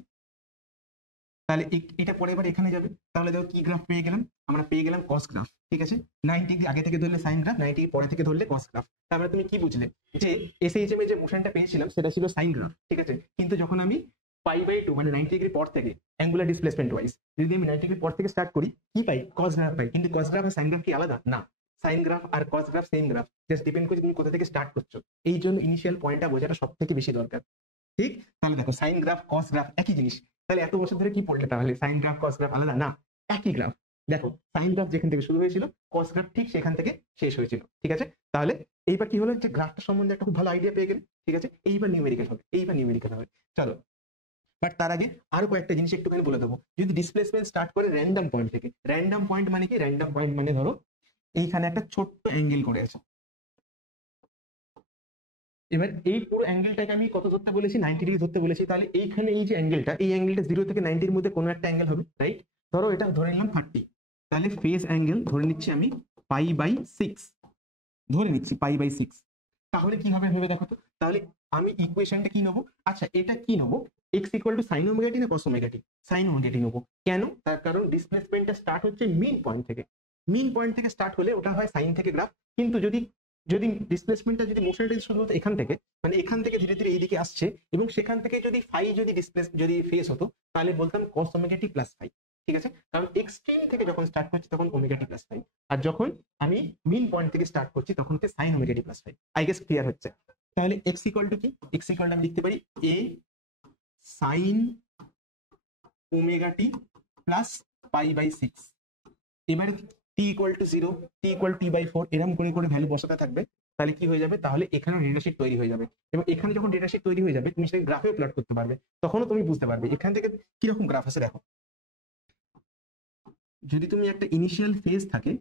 তাহলে এটা পরে এবার এখানে যাবে। তাহলে দেখো কি গ্রাফ পেয়ে গেলাম, আমরা পেয়ে গেলাম কস গ্রাফ। ঠিক আছে, 90 আগে থেকে ধরলে সাইন গ্রাফ, 90 পরে থেকে ধরলে কস গ্রাফ। তারপরে তুমি কি বুঝলে যে এসএইচএম এর যে মোশনটা পেয়েছিলাম সেটা ছিল সাইন গ্রাফ। ঠিক আছে, কিন্তু যখন আমি π/2 মানে 90 ডিগ্রি পর থেকে অ্যাঙ্গুলার ডিসপ্লেসমেন্ট ওয়াইজ যদি আমি 90 ডিগ্রি পর থেকে স্টার্ট করি, কি পাই? কস গ্রাফ পাই। কিন্তু কস গ্রাফ আর সাইন গ্রাফ কি আলাদা? না, সাইন গ্রাফ আর cos graph same graph, just depend করে তুমি কোথা থেকে স্টার্ট করছো। এই জন্য ইনিশিয়াল পয়েন্টটা বোঝাটা সব থেকে বেশি দরকার। ঠিক, তাহলে দেখো সাইন গ্রাফ কস গ্রাফ একই জিনিস। তাহলে এত বছর ধরে কি পড়লে তাহলে সাইন গ্রাফ কস গ্রাফ আলাদা? না, একই গ্রাফ। দেখো সাইন গ্রাফ যেখান থেকে শুরু হয়েছিল, কস গ্রাফ ঠিক সেখান থেকে শেষ হয়েছিল। ঠিক আছে, তাহলে এইবার কি হলো যে গ্রাফটা সম্বন্ধে একটা খুব ভালো আইডিয়া পেয়ে গেলে। ঠিক আছে, এইবার নিউমেরিক্যাল হবে। চলো, বাট তার আগে আরো কয়েকটা জিনিস একটুখানি বলে দেবো। যদি ডিসপ্লেসমেন্ট স্টার্ট করে র্যান্ডম পয়েন্ট থেকে, র্যান্ডম পয়েন্ট মানে কি? র্যান্ডম পয়েন্ট মানে ধরো এইখানে একটা ছোট্ট অ্যাঙ্গেল করে আছে। এবার এই পুরো অ্যাঙ্গেলটাকে আমি কত ধরতে বলেছি? 90 ডিগ্রি ধরতে বলেছি। তাহলে এইখানে এই যে অ্যাঙ্গেলটা, এই অ্যাঙ্গেলটা 0 থেকে 90 এর মধ্যে কোনো একটা অ্যাঙ্গেল হবে, রাইট? ধরো এটা ধরে নিলাম 30, তাহলে ফেজ অ্যাঙ্গেল ধরে নিচ্ছি আমি π/6, ধরে নিচ্ছি π/6। তাহলে কি হবে ভেবে দেখো তো। তাহলে আমি ইকুয়েশনটা কি নেবো? আচ্ছা, এটা কি নেবো? x equal to sine omega t না cos omega t? Sine omega t নেবো। কেন? তার কারণ ডিসপ্লেসমেন্টটা স্টার্ট হচ্ছে মিন পয়েন্ট থেকে। মিন পয়েন্ট থেকে স্টার্ট হলে ওটা হয় সাইন থেকে গ্রাফ। কিন্তু যদি যদি ডিসপ্লেসমেন্টটা যদি মোশনটা শুধুমাত্র এখান থেকে, মানে এখান থেকে ধীরে ধীরে এইদিকে আসছে এবং সেখান থেকে যদি ফাই যদি যদি ফেস হতো, তাহলে বলতাম cos omega t plus phi. ঠিক আছে, কারণ এক্সট্রিম থেকে যখন স্টার্ট করছি তখন ওমেগা টি প্লাস ফাই, আর যখন আমি মিন পয়েন্ট থেকে স্টার্ট করছি তখন হচ্ছে sine omega t plus phi. I guess clear হচ্ছে। তাহলে এক্স ইকুয়াল টু কি? এক্স ইকুয়াল টু আমি লিখতে পারি a sine omega t plus π/6। এবারে t equal to 0, t equal t/4 এরকম করে করে ভ্যালু বসাতে থাকবে। তাহলে কি হয়ে যাবে? তাহলে এখানে ডেটা শিট তৈরি হয়ে যাবে, এবং এখানে যখন ডেটা শিট তৈরি হয়ে যাবে তুমি সেটা গ্রাফেও প্লট করতে পারবে। তখনও তুমি বুঝতে পারবে এখান থেকে কিরকম গ্রাফ আছে। দেখো, যদি তুমি একটা ইনিশিয়াল ফেজ থাকে,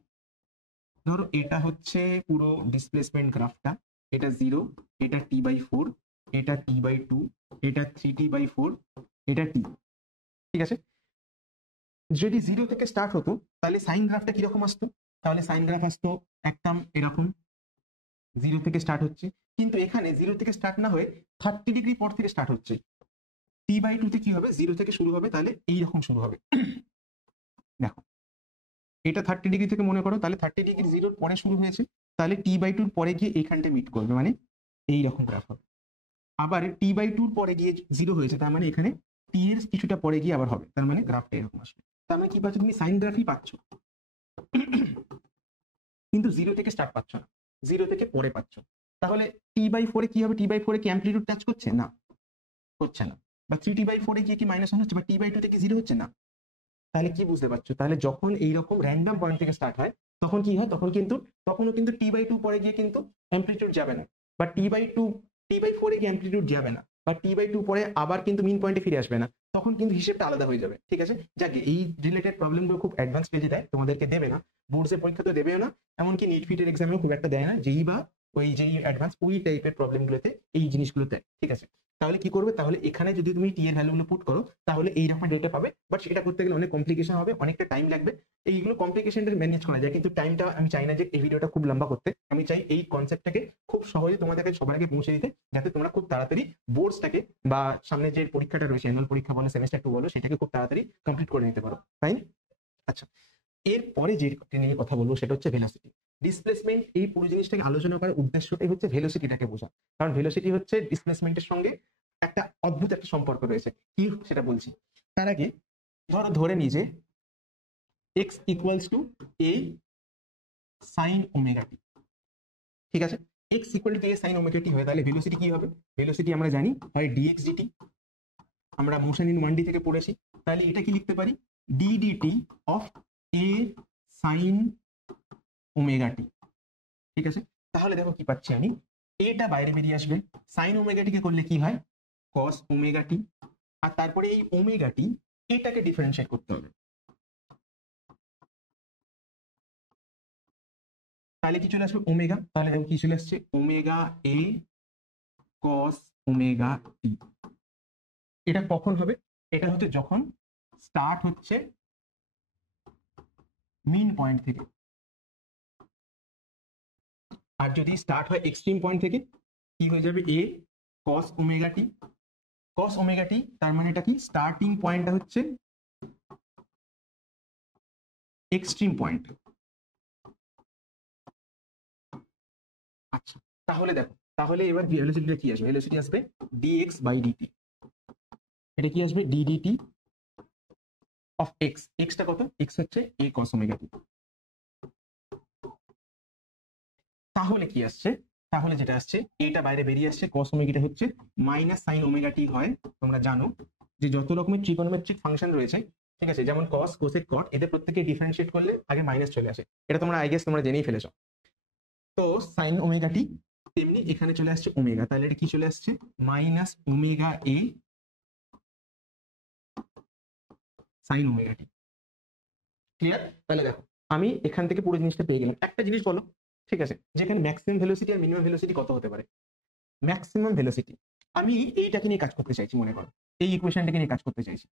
ধরো এটা হচ্ছে পুরো ডিসপ্লেসমেন্ট গ্রাফটা, এটা 0, এটা t/4, এটা t/2, এটা 3t/4, এটা t। ঠিক আছে, যদি 0 থেকে স্টার্ট হতো তাহলে সাইন গ্রাফটা কিরকম আসতো? তাহলে সাইন গ্রাফ আসতো একদম এরকম, 0 থেকে স্টার্ট হচ্ছে। কিন্তু এখানে 0 থেকে স্টার্ট না হয়ে 30 ডিগ্রি পর থেকে স্টার্ট হচ্ছে। t/2 তে কি হবে? 0 থেকে শুরু হবে, তাহলে এইরকম শুরু হবে। দেখো, এটা 30 ডিগ্রি থেকে মনে করো, তাহলে 30 ডিগ্রি 0 পরে শুরু হয়েছে, তাহলে t/2 পরে গিয়ে এইখানটা মিট করবে, মানে এইরকম গ্রাফ হবে। আবার t/2 পরে গিয়ে 0 হয়েছে, তার মানে এখানে t এর কিছুটা পরে গিয়ে আবার হবে, তার মানে গ্রাফটা এরকম আসবে। তার মানে কি পাচ্ছ? তুমি সাইন গ্রাফই পাচ্ছ, কিন্তু 0 থেকে স্টার্ট পাচ্ছ না, 0 থেকে পরে পাচ্ছ। তাহলে t/4 কি হবে? t/4 কি অ্যামপ্লিটিউড টাচ করছে? না, হচ্ছে না। বা 3t/4 গিয়ে কি -1 হচ্ছে? বা t/2 থেকে 0 হচ্ছে? না। তাহলে কি বুঝতে পারছো? তাহলে যখন এইরকম র্যান্ডম পয়েন্ট থেকে স্টার্ট হয় তখন কি হয়? তখনও কিন্তু t/2 পরে গিয়ে কিন্তু অ্যামপ্লিটিউড যাবে না, বা t/4 গিয়ে অ্যামপ্লিটিউড যাবে না, বা t/2 পরে আবার কিন্তু মিন পয়েন্টে ফিরে আসবে না। তখন কিন্তু হিসেবটা আলাদা হয়ে যাবে। ঠিক আছে, যাকে এই রিলেটেড প্রবলেমগুলো খুব অ্যাডভান্স পেজে দেয়, তোমাদেরকে দেবে না, বোর্ডসের পরীক্ষা তো দেবেও না, এমনকি নিট ফিটের এক্সামেও খুব একটা দেয় না। যেই বা ওই যেই অ্যাডভান্স ওই টাইপের প্রবলেমগুলোতে এই জিনিসগুলো দেয়। ঠিক আছে, তাহলে কি করবে? তাহলে এখানে যদি তুমি টি এর ভ্যালুগুলো পুট করো তাহলে এইরকম ডেটা পাবে। বাট সেটা করতে গেলে অনেক কমপ্লিকেশন হবে, অনেকটা টাইম লাগবে। এইগুলো কমপ্লিকেশনটা ম্যানেজ করা যায়, কিন্তু টাইমটা আমি চাই না যে এই ভিডিওটা খুব লম্বা করতে। আমি চাই এই কনসেপ্টটাকে খুব সহজে তোমাদেরকে সবার আগে পৌঁছে দিতে, যাতে তোমরা খুব তাড়াতাড়ি বোর্ডসটাকে বা সামনে যে পরীক্ষাটা রয়েছে, অ্যানুয়াল পরীক্ষা বলো, সেমেস্টার 2 বলো, সেটাকে খুব তাড়াতাড়ি কমপ্লিট করে নিতে পারো। তাই আচ্ছা, এরপরে যে নিয়ে কথা বলবো সেটা হচ্ছে ভেলোসিটি। ডিসপ্লেসমেন্ট, এই পুরো জিনিসটাকে আলোচনা করার উদ্দেশ্যটাই হচ্ছে ভেলোসিটিটাকে বোঝা। কারণ ভেলোসিটি হচ্ছে ডিসপ্লেসমেন্টের সঙ্গে একটা অদ্ভুত একটা সম্পর্ক রয়েছে। কি সেটা বলছি। তার আগে ধরে নিই যে x equals to a sine omega t. ঠিক আছে, x equal to a sine omega t হয়, তাহলে ভেলোসিটি কি হবে? ভেলোসিটি আমরা জানি হয় dx dt, আমরা মোশন ইন 1D থেকে পড়েছি। তাহলে এটা কি লিখতে পারি? d dt of a sine omega t. ঠিক আছে, তাহলে দেখো কি পাচ্ছি আমি, এটা বাইরে বেরিয়ে আসবে, সাইন ওমেগা টি কে করলে কি হয়? কস ওমেগা টি। আর তারপরে এই ওমেগা টি এটাকে ডিফারেন্সিয়েট করতে হবে, তাহলে কি চলে আসবে? ওমেগা। তাহলে দেখো কি চলে আসছে? ওমেগা এ কস ওমেগা টি। এটা কখন হবে? এটা হচ্ছে যখন স্টার্ট হচ্ছে মিন পয়েন্ট থেকে, আর যদি স্টার্ট হয় এক্সট্রিম পয়েন্ট থেকে, কি হয়ে যাবে? এ কস ওমেগা টি cos ওমেগা টি, তার মানে এটা কি স্টার্টিং পয়েন্টটা হচ্ছে এক্সট্রিম পয়েন্ট। আচ্ছা, তাহলে দেখো, তাহলে এবার ভেলোসিটিটা কি আসবে? ভেলোসিটি আসবে dx বাই dt। এটা কি আসবে? d dt of x। টা কত? x হচ্ছে a cos ওমেগা t। তাহলে কি আসছে? তাহলে যেটা আসছে, এটা বাইরে বেরিয়ে আসছে, cos ওমেগাটা হচ্ছে মাইনাস সাইন ওমেগা টি হয়। তোমরা জানো যে যত রকমের ট্রিগোনোমেট্রিক ফাংশন রয়েছে, ঠিক আছে, যেমন cos, cosec, cot, এদের প্রত্যেককে ডিফারেন্সিয়েট করলে আগে মাইনাস চলে আসে। এটা তোমরা আই গেস তোমরা জেনেই ফেলেছো। তো সাইন ওমেগা টি তেমনি এখানে চলে আসছে ওমেগা, তাহলে এটা কি চলে আসছে? মাইনাস ওমেগা এ সাইন ওমেগা টি। ক্লিয়ার? তাহলে দেখো, আমি এখান থেকে পুরো জিনিসটা পেয়ে গেলাম। একটা জিনিস বলো, ঠিক আছে, যেখানে ম্যাক্সিমাম ভেলোসিটি আর মিনিমাম ভেলোসিটি কত হতে পারে? ম্যাক্সিমাম ভেলোসিটি, আমি এইটাকে নিয়ে কাজ করতে চাইছি, মনে করো এই ইকুয়েশনটাকে নিয়ে কাজ করতে চাইছি।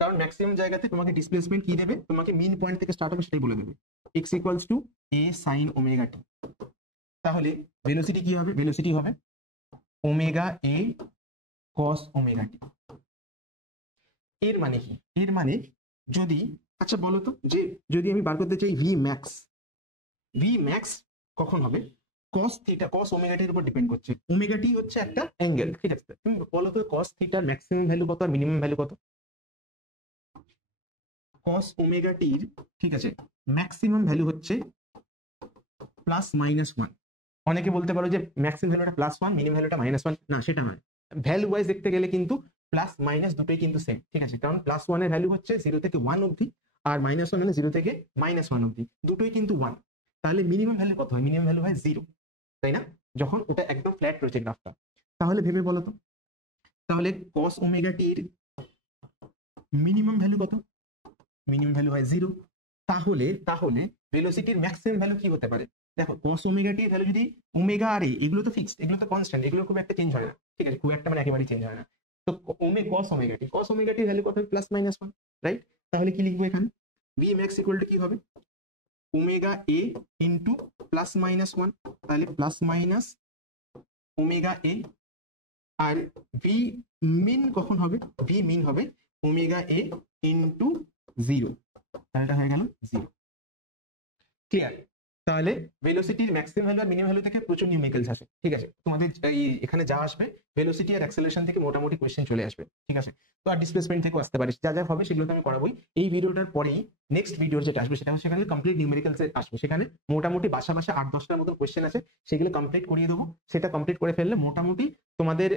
কারণ ম্যাক্সিমাম জায়গাতে তোমাকে ডিসপ্লেসমেন্ট কি দেবে? তোমাকে মিন পয়েন্ট থেকে স্টার্ট হবে সেটাই বলে দেবে, x equals to a sin omega t. তাহলে ভেলোসিটি কি হবে? ভেলোসিটি হবে omega a cos omega t. এর মানে কি? এর মানে যদি, আচ্ছা বলো তো, যে যদি আমি বার করতে চাই ভি ম্যাক্স, ভি ম্যাক্স কখন হবে? cos থিটা, cos ওমেগা টির উপর ডিপেন্ড করছে। ওমেগা টি হচ্ছে একটা অ্যাঙ্গেল, ঠিক আছে? তুমি বলো তো cos থিটার ম্যাক্সিমাম ভ্যালু কত আর মিনিমাম ভ্যালু কত? cos ওমেগা টির, ঠিক আছে, ম্যাক্সিমাম ভ্যালু হচ্ছে প্লাস মাইনাস ওয়ান। অনেকে বলতে পারো যে ম্যাক্সিমাম ভ্যালুটা প্লাস ওয়ান, মিনিমাম ভ্যালুটা মাইনাস ওয়ান। না, সেটা নয়। ভ্যালু ওয়াইজ দেখতে গেলে কিন্তু প্লাস মাইনাস দুটোই কিন্তু সেম, ঠিক আছে? কারণ প্লাস ওয়ানের ভ্যালু হচ্ছে 0 থেকে 1 অবধি, আর মাইনাস ওয়ান মানে 0 থেকে মাইনাস ওয়ান অবধি, দুটোই কিন্তু 1। তাহলে মিনিমাম ভ্যালু কত হয়? মিনিমাম ভ্যালু হয় 0, তাই না? যখন ওটা একদম ফ্ল্যাট রয়েছে গ্রাফটা। তাহলে ভেবে বলো তো, তাহলে cos ওমেগা টির মিনিমাম ভ্যালু কত? মিনিমাম ভ্যালু হয় 0। তাহলে তাহলে ভেলোসিটির ম্যাক্সিমাম ভ্যালু কি হতে পারে? দেখো, cos ওমেগা টি ভ্যালু যদি ওমেগা আর এগুলো তো ফিক্সড, এগুলো তো কনস্ট্যান্ট, এগুলো খুব একটা চেঞ্জ হয় না, ঠিক আছে? খুব একটা মানে একেবারেই চেঞ্জ হয় না। তো cos ওমেগা টি ভ্যালু কত? Plus minus one, right? তাহলে কি লিখবো এখানে? ভি ম্যাক্স ইকুয়াল টু কি হবে? ওমেগা এ ইন্টু প্লাস মাইনাস ওয়ান, তাহলে প্লাস মাইনাস ওমেগা এ। আর ভি মিন কখন হবে? ভি মিন হবে ওমেগা এ ইন্টু 0, তাহলে এটা হয়ে গেল 0। ক্লিয়ার? তাহলে ভেলোসিটির ম্যাক্সিমাম ভ্যালু আর মিনিমাম ভ্যালু থেকে প্রচুর নিউমেরিক্যালস আসে, ঠিক আছে? তোমাদের এখানে যা আসবে ভেলোসিটি আর অ্যাক্সেলারেশন থেকে মোটামুটি কোশ্চেন চলে আসবে, ঠিক আছে? তো আর ডিসপ্লেসমেন্ট থেকেও আসতে পারে, যা যা হবে সেগুলো তো আমি করাবোই। এই ভিডিওটার পরেই নেক্সট ভিডিও যেটা আসবে সেটা হচ্ছে সেখানে কমপ্লিট নিউমেরিক্যালস আসবে। সেখানে মোটামুটি বাসা 8-10টার মতো কোশ্চেন আছে, সেগুলো কমপ্লিট করিয়ে দেবো। সেটা কমপ্লিট করে ফেললে মোটামুটি তোমাদের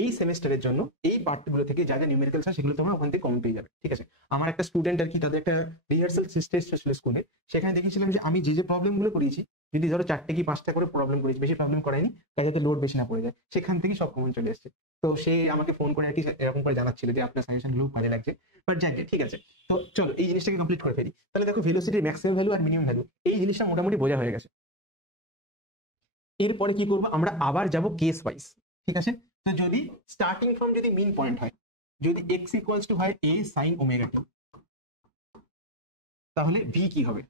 এই সেমেস্টারের জন্য এই পার্টগুলো থেকে যা যা নিউমেরিক্যালস আছে সেগুলো তোমরা ওখান থেকে কম পেয়ে যাবে, ঠিক আছে? আমার একটা স্টুডেন্ট আর কি, তাদের একটা রিহার্সাল টেস্ট ছিল স্কুলে, সেখানে দেখেছিলাম যে আমি যে যে প্রবলেমগুলো করিয়েছি, যদি ধরো 4টে কি 5টা করে প্রবলেম করেছি, বেশি প্রবলেম করাইনি, তাই যাতে লোড বেশি না পড়ে যায়, সেখান থেকে সব কমন চলে এসেছে। তো সে আমাকে ফোন করে আর কি এরকম করে জানাচ্ছিল যে আপনার সাজেশন গুলো কাজে লাগছে। বাট যাই, ঠিক আছে, তো চলো এই জিনিসটাকে কমপ্লিট করে ফেলি। তাহলে দেখো, ভেলোসিটির ম্যাক্সিমাম ভ্যালু আর মিনিমাম ভ্যালু এই জিনিসটা মোটামুটি বোঝা হয়ে গেছে। এরপরে কি করবো? আমরা আবার যাব কেস ওয়াইজ, ঠিক আছে? তো যদি স্টার্টিং ফ্রম যদি মিন পয়েন্ট হয়, যদি এক্স ইকুয়ালস টু হয় এ সাইন ওমেগা টি, তাহলে ভি কি হবে?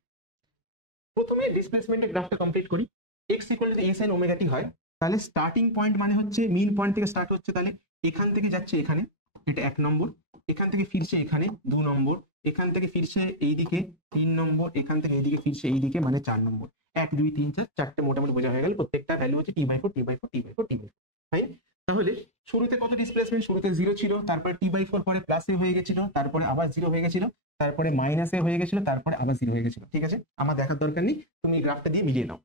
প্রথমে ডিসপ্লেসমেন্টের গ্রাফটা কমপ্লিট করি। X equal to a sine omega t হয়, তাহলে স্টার্টিং পয়েন্ট মানে হচ্ছে মিন পয়েন্ট থেকে স্টার্ট হচ্ছে, তাহলে এখান থেকে যাচ্ছে এখানে, এটা 1 নম্বর, এখান থেকে ফিরছে এখানে 2 নম্বর, এখান থেকে ফিরছে এইদিকে 3 নম্বর, এখান থেকে এইদিকে ফিরছে এইদিকে, মানে 4 নম্বর। 1 2 3 4, 4টে মোটামুটি বোঝা হয়ে গেল। প্রত্যেকটা ভ্যালু হচ্ছে t/4 t/4 t/4 t/4, তাই? তাহলে শুরুতে কত ডিসপ্লেসমেন্ট? শুরুতে 0 ছিল, তারপরে t/4, পরে প্লাসে হয়ে গেছিল, তারপরে আবার 0 হয়ে গেছিল, তারপরে মাইনাসে হয়ে গেছিল, তারপরে আবার 0 হয়ে গেছিল, ঠিক আছে? আমার দেখার দরকার নেই, তুমি গ্রাফটা দিয়ে মিলিয়ে নাও।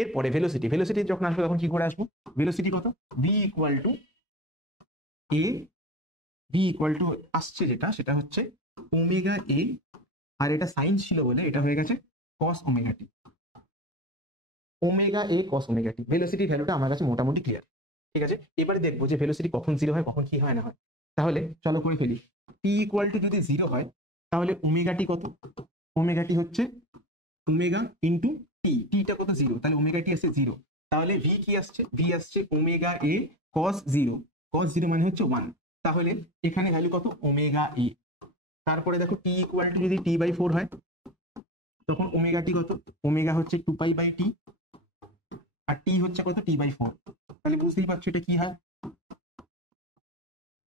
এরপরে ভেলোসিটি, ভেলোসিটি যখন আসবে তখন কি করে আসবো? ভেলোসিটি কত? V equal to A, V equal to আসছে যেটা, সেটা হচ্ছে ওমেগা এ, আর এটা সাইন ছিল বলে এটা হয়ে গেছে কস ওমেগা টি। ওমেগা এ কস ওমেগা টি, ভেলোসিটি ভ্যালুটা আমার কাছে মোটামুটি ক্লিয়ার, ঠিক আছে? এবারে দেখবো যে ভেলোসিটি কখন 0 হয়, কখন কি হয় না হয়। তাহলে চলো করে ফেলি। টি ইকুয়াল টু যদি 0 হয়, তাহলে ওমেগা টি কত? ওমেগা টি হচ্ছে ওমেগা ইন্টু টি, টিটা কত? 0, তাহলে ওমেগা টি আসছে 0। তাহলে ভি কি আসছে? ভি আসছে ওমেগা এ কস 0, কস 0 মানে হচ্ছে 1। তাহলে এখানে ভ্যালু কত? ওমেগা এ। তারপরে দেখো, টি ইকুয়াল টু যদি t/4 হয়, তখন ওমেগা টি কত? ওমেগা হচ্ছে 2π/t, আর টি হচ্ছে কত? t/4। তাহলে বুঝতেই পারছো এটা কি হয়?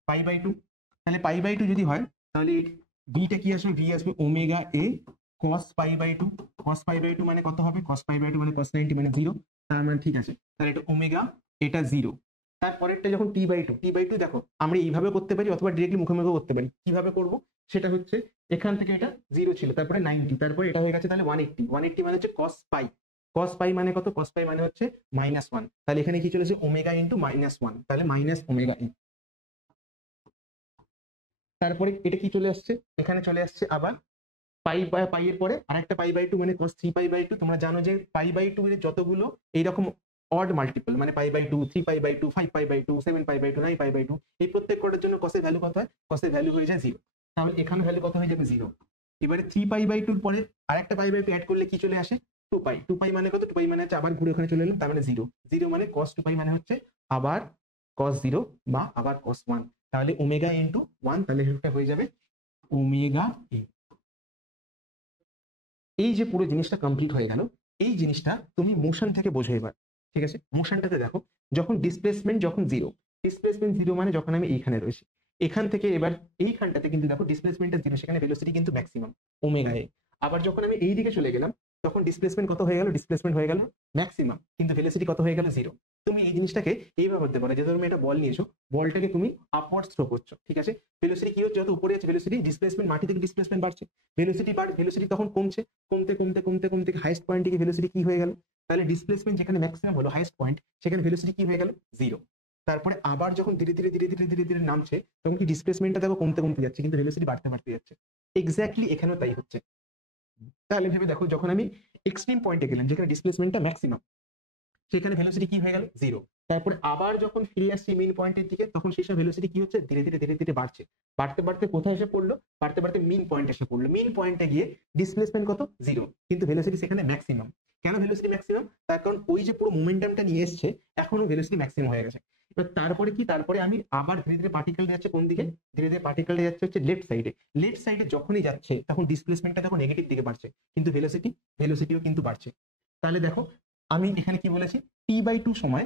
π/2, তাহলে π/2 যদি হয় তাহলে বিটা কি আসবে, ভি আসবে ওমেগা এ cos π/2। cos π/2 মানে কত হবে, cos π/2 মানে cos 90 মানে 0, তার মানে ঠিক আছে, তাহলে এটা ওমেগা, এটা 0। তারপরেরটা যখন t/2 দেখো আমরা এইভাবে করতে পারি অথবা ডিরেক্টলি মুখে মুখে করতে পারি। কিভাবে করব সেটা হচ্ছে, এখান থেকে এটা 0 ছিল, তারপরে 90, তারপরে এটা হয়ে গেছে তাহলে 180। 180 মানে হচ্ছে cos π। cos π মানে কত, cos π মানে হচ্ছে -1, তাহলে এখানে কি চলেছে ওমেগা ইন্টু -1, তাহলে মাইনাস ওমেগা এ। তারপরে এটা কি চলে আসছে, এখানে চলে আসছে আবার পাই এর পরে আরেকটা π/2 মানে cos 3π/2। তোমরা জানো যে π/2 এর যতগুলো এইরকম অড মাল্টিপল মানে π/2, 3π/2, 5π/2, 7π/2, 9π/2, এই প্রত্যেক কটার জন্য cos এর ভ্যালু কত হয়, cos এর ভ্যালু হয়ে যায় 0। তাহলে এখানে ভ্যালু কত হয়ে যাবে 0। এবারে 3π/2 এর পরে আরেকটা π/2 অ্যাড করলে কি চলে আসে 2π। 2π মানে কত, 2π মানে হচ্ছে আবার ঘুরে ওখানে চলে এলাম, তার মানে 0। 0 মানে cos 2π মানে হচ্ছে আবার cos 0 বা আবার cos 1, তাহলে ওমেগা ইন্টু 1, তাহলে এটা হয়ে যাবে ওমেগা এ। এই যে পুরো জিনিসটা কমপ্লিট হয়ে গেল, এই জিনিসটা তুমি মোশন থেকে বোঝো এবার, ঠিক আছে? মোশনটাতে দেখো, যখন ডিসপ্লেসমেন্ট যখন 0, ডিসপ্লেসমেন্ট 0 মানে যখন আমি এইখানে রয়েছি, এখান থেকে এবার এইখানটাতে কিন্তু দেখো ডিসপ্লেসমেন্টটা 0, সেখানে ভেলোসিটি কিন্তু ম্যাক্সিমাম ওমেগা এ। আবার যখন আমি এই দিকে চলে গেলাম তখন ডিসপ্লেসমেন্ট কত হয়ে গেল, ডিসপ্লেসমেন্ট হয়ে গেল ম্যাক্সিমাম, কিন্তু ভেলোসিটি কত হয়ে গেল 0। তুমি এই জিনিসটাকে এইভাবে বলতে পারো যে তুমি একটা বল নিয়েছো, বলটাকে তুমি আপওয়ার্ডস থ্রো করছো, ঠিক আছে? ভেলোসিটি কি হচ্ছে, যত উপরে আছে ভেলোসিটি, ডিসপ্লেসমেন্ট মাটি থেকে ডিসপ্লেসমেন্ট বাড়ছে, ভেলোসিটি বাড়, ভেলোসিটি তখন কমছে, কমতে কমতে কমতে কমতে হাইস্ট পয়েন্টে গিয়ে ভেলোসিটি কি হয়ে গেল, তাহলে ডিসপ্লেসমেন্ট যেখানে ম্যাক্সিমাম হলো হাইস্ট পয়েন্ট, সেখানে ভেলোসিটি কি হয়ে গেল 0। তারপরে আবার যখন ধীরে ধীরে ধীরে ধীরে ধীরে ধীরে নামছে, তখন কি ডিসপ্লেসমেন্টটা দেখো কমতে কমতে যাচ্ছে, কিন্তু ভেলোসিটি বাড়তে বাড়তে যাচ্ছে। এক্স্যাক্টলি এখানেও তাই হচ্ছে। তাহলে ভেবে দেখো, যখন আমি এক্সট্রিম পয়েন্টে গেলাম যেখানে ডিসপ্লেসমেন্টটা ম্যাক্সিমাম, সেখানে ভেলোসিটি কি হয়ে গেল 0। তারপরে আবার যখন ফিরে আসছি মেইন পয়েন্টের দিকে, তখন সেই সময় ভেলোসিটি কি হচ্ছে, ধীরে ধীরে ধীরে ধীরে বাড়ছে, বাড়তে বাড়তে কোথায় এসে পড়লো, বাড়তে বাড়তে মেইন পয়েন্ট এসে পড়লো। মেইন পয়েন্টে গিয়ে ডিসপ্লেসমেন্ট কত 0, কিন্তু ভেলোসিটি সেখানে ম্যাক্সিমাম। কেন ভেলোসিটি ম্যাক্সিমাম, তার কারণ ওই যে পুরো মোমেন্টামটা নিয়ে এসছে, এখনো ভেলোসিটি ম্যাক্সিমাম হয়ে গেছে। এবার তারপরে কি, তারপরে আমি আবার ধীরে ধীরে পার্টিকেল যাচ্ছে কোন দিকে, ধীরে ধীরে পার্টিকেল যাচ্ছে হচ্ছে লেফট সাইডে। লেফট সাইডে যখনই যাচ্ছে তখন ডিসপ্লেসমেন্টটা তখন নেগেটিভ দিকে বাড়ছে, কিন্তু ভেলোসিটিও কিন্তু বাড়ছে। তাহলে দেখো আমি এখানে কি বলেছি, t/2 সময়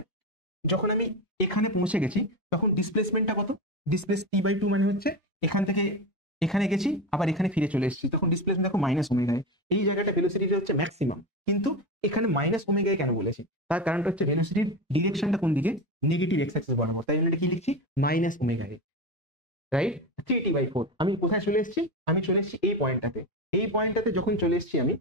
যখন আমি এখানে পৌঁছে গেছি, তখন ডিসপ্লেসমেন্টটা কত, t/2 মানে হচ্ছে এখান থেকে এখানে গেছি আবার এখানে ফিরে চলে এসেছি, তখন ডিসপ্লেসমেন্ট দেখো মাইনাস ওমেগায়। এই জায়গাটা ভেলোসিটিটা হচ্ছে ম্যাক্সিমাম, কিন্তু এখানে মাইনাস ওমেগায় কেন বলেছি, তার কারণটা হচ্ছে ভেলোসিটির ডিরেকশনটা কোন দিকে, নেগেটিভ এক্স অ্যাক্সিস বরাবর, তাই জন্য কি লিখছি মাইনাস ওমেগায়, রাইট? 3t/4। আমি কোথায় চলে এসেছি, আমি চলে এসেছি এই পয়েন্টটাতে। এই পয়েন্টটাতে যখন চলে এসেছি আমি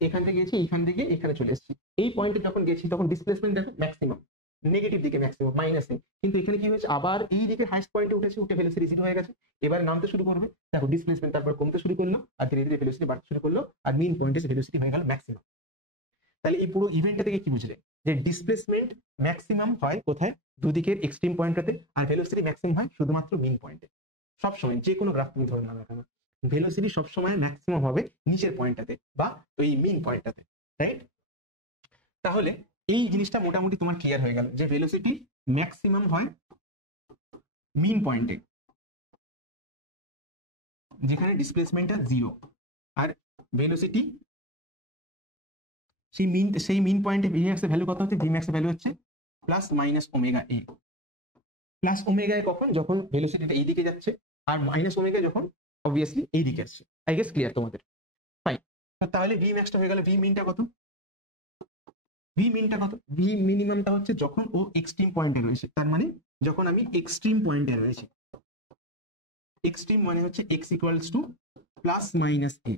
এখান থেকে গেছি, এখান থেকে এখানে চলে এসেছি, এই পয়েন্টে যখন গেছি তখন ডিসপ্লেসমেন্ট দেখো ম্যাক্সিমাম, নেগেটিভ দিকে ম্যাক্সিমাম মাইনাসে, কিন্তু এখানে কি হয়েছে, আবার এই দিকে হাইস্ট পয়েন্টে উঠেছে, উঠে ভেলোসিটি 0 হয়ে গেছে। এবার নামতে শুরু করবে, দেখো ডিসপ্লেসমেন্ট তারপর কমতে শুরু করলো, আর ধীরে ধীরে ভেলোসিটি বাড়তে শুরু করলো, আর মেইন পয়েন্টে ভেলোসিটি হয়ে গেল ম্যাক্সিমাম। তাহলে এই পুরো ইভেন্টটা থেকে কি বুঝলে, যে ডিসপ্লেসমেন্ট ম্যাক্সিমাম হয় কোথায়, দুদিকের এক্সট্রিম পয়েন্টটাতে, আর ভেলোসিটি ম্যাক্সিমাম হয় শুধুমাত্র মেইন পয়েন্টে। সবসময় যে কোনো গ্রাফ তুমি ধরে নাও না কেন, ভেলোসিটি সবসময় ম্যাক্সিমাম হবে নিচের পয়েন্টটাতে বা ওই মেইন পয়েন্টটাতে, রাইট? তাহলে এই জিনিসটা মোটামুটি তোমার ক্লিয়ার হয়ে গেল যে ভেলোসিটি ম্যাক্সিমাম হয় মেইন পয়েন্টে, যেখানে ডিসপ্লেসমেন্টটা 0, আর ভেলোসিটি সেই মেইন পয়েন্টে ভিম্যাক্স এর ভ্যালু কত হচ্ছে, ভিম্যাক্স এর ভ্যালু হচ্ছে প্লাস মাইনাস ওমেগা এ। প্লাস ওমেগা এ কখন, যখন ভেলোসিটিটা এইদিকে যাচ্ছে, আর মাইনাস ওমেগা যখন অবভিয়াসলি এইদিকে আসছে। আই গেস ক্লিয়ার তোমাদের, ফাইন। তাহলে ভি ম্যাক্সটা হয়ে গেল, ভি মিনটা কত, ভি মিনটা কত, ভি মিনিমামটা হচ্ছে যখন ও এক্সট্রিম পয়েন্টে রয়েছে, তার মানে যখন আমি এক্সট্রিম পয়েন্টে রয়েছি, এক্সট্রিম মানে হচ্ছে x equals to plus minus a,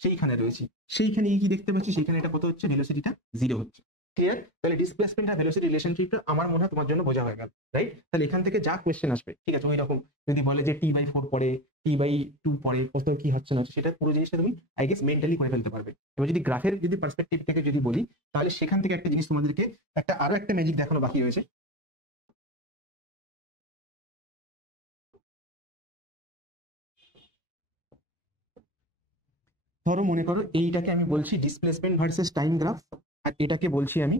সেইখানে রয়েছি, সেইখানে কি দেখতে পাচ্ছি, সেখানে এটা কত হচ্ছে, ভেলোসিটিটা 0 হচ্ছে। ক্লিয়ার? তাহলে ডিসপ্লেসমেন্ট আর ভেলোসিটি রিলেশনশিপটা আমার মনে হয় তোমার জন্য বোঝা হয়ে গেল, রাইট? তাহলে এখান থেকে যা কোয়েশ্চেন আসবে, ঠিক আছে, ওই রকম যদি বলে যে t/4 পরে, t/2 পরে, কত কি হচ্ছে না, সেটা পুরো জিনিসটা তুমি আই গেস মেন্টালি করে ফেলতে পারবে। এবার যদি গ্রাফের যদি পার্সপেক্টিভ থেকে যদি বলি, তাহলে সেখান থেকে একটা জিনিস তোমাদেরকে আরো একটা ম্যাজিক দেখানো বাকি রয়েছে। ধরো মনে করো এইটাকে আমি বলছি ডিসপ্লেসমেন্ট ভার্সেস টাইম গ্রাফ, আর এটাকে বলছি আমি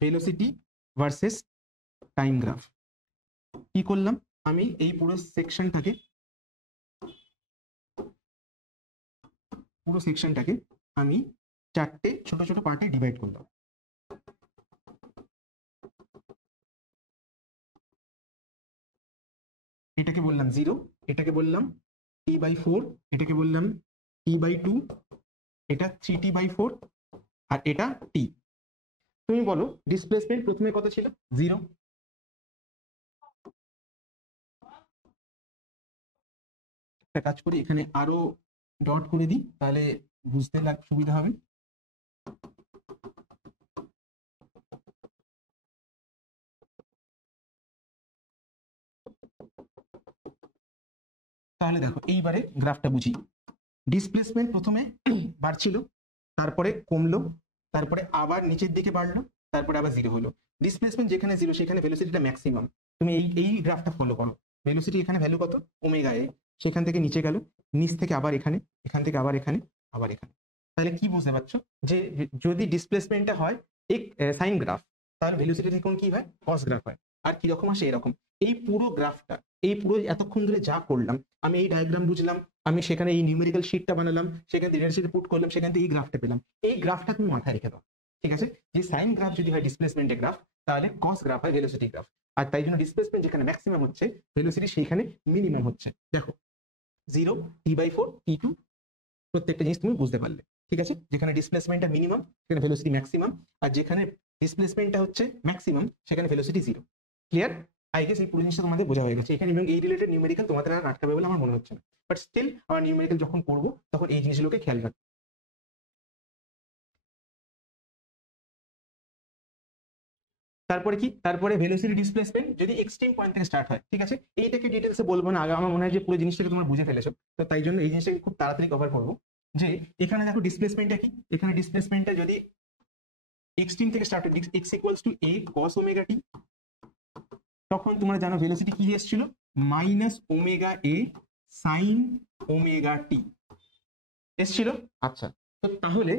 ভেলোসিটি ভার্সেস টাইম গ্রাফ। কি করলাম, আমি এই পুরো সেকশনটাকে আমি 4টে ছোট ছোট পার্টে ডিভাইড করলাম। এটাকে বললাম 0, এটাকে বললাম t/4, এটাকে বললাম t/2, এটা 3t/4, আর এটা t। তুমি বলো ডিসপ্লেসমেন্ট প্রথমে কত ছিল? 0। একটা কাজ করি, এখানে আরো ডট করে দিই, তাহলে বুঝতে সুবিধা হবে। তাহলে দেখো এইবারে গ্রাফটা বুঝি। ডিসপ্লেসমেন্ট প্রথমে বাড়ছিল, তারপরে কমলো, তারপরে আবার নিচের দিকে বাড়লো, তারপরে আবার 0 হলো। ডিসপ্লেসমেন্ট যেখানে 0 সেখানে ভেলোসিটিটা ম্যাক্সিমাম। তুমি এই গ্রাফটা ফলো করো। ভেলোসিটি এখানে ভ্যালু কত? ওমেগা এ। সেখান থেকে নিচে গেল, নিচ থেকে আবার এখানে, এখান থেকে আবার এখানে, আবার এখানে। তাহলে কি বুঝতে পারছো যে যদি ডিসপ্লেসমেন্টটা হয় এক সাইন গ্রাফ, তাহলে ভেলোসিটি কোন কি হয়? কস গ্রাফ হয়। আর কি রকম আসে? এরকম। এই পুরো গ্রাফটা, এই পুরো এতক্ষণ ধরে যা করলাম, আমি এই ডায়াগ্রাম বুঝলাম, আমি সেখানে এই নিউমেরিক্যাল শিটটা বানালাম, সেখানে ডেটা শিটে পুট করলাম, সেখান থেকে এই গ্রাফটা পেলাম। এই গ্রাফটা তুমি মাথায় রেখে দাও, ঠিক আছে? যে সাইন গ্রাফ যদি হয় ডিসপ্লেসমেন্টের গ্রাফ, তাহলে কস গ্রাফ হয় ভেলোসিটি গ্রাফ। আর তাই জন্য ডিসপ্লেসমেন্ট যেখানে ম্যাক্সিমাম হচ্ছে, ভেলোসিটি সেইখানে মিনিমাম হচ্ছে। দেখো 0, t/4, t2, প্রত্যেকটা জিনিস তুমি বুঝতে পারলে, ঠিক আছে? যেখানে ডিসপ্লেসমেন্টটা মিনিমাম সেখানে ভেলোসিটি ম্যাক্সিমাম, আর যেখানে ডিসপ্লেসমেন্টটা হচ্ছে ম্যাক্সিমাম সেখানে ভেলোসিটি 0। ক্লিয়ার? আই গেস এই পুরো জিনিসটা তোমাদের বোঝা হয়ে গেছে এখানে, এবং এই রিলেটেড নিউমেরিক্যাল তোমাদের আর আটকাবে বলে আমার মনে হচ্ছে না। বাট স্টিল আমার নিউমেরিক্যাল যখন করবো তখন এই জিনিসগুলোকে খেয়াল রাখবো। তারপরে কি? তারপরে ভেলোসিটি ডিসপ্লেসমেন্ট যদি এক্সট্রিম পয়েন্ট থেকে স্টার্ট হয়, ঠিক আছে? এইটাকে ডিটেলসে বলবো না, আগে আমার মনে হয় যে পুরো জিনিসটাকে তোমরা বুঝে ফেলেছো, তো তাই জন্য এই জিনিসটাকে খুব তাড়াতাড়ি কভার করবো। যে এখানে দেখো ডিসপ্লেসমেন্টটা কি, এখানে ডিসপ্লেসমেন্টটা যদি এক্সট্রিম থেকে স্টার্ট হয়, x equals to a cos omega t, তখন তোমরা জানো ভেলোসিটি কি এসেছিল? Minus omega a sine omega t এসেছিল। আচ্ছা, তো তাহলে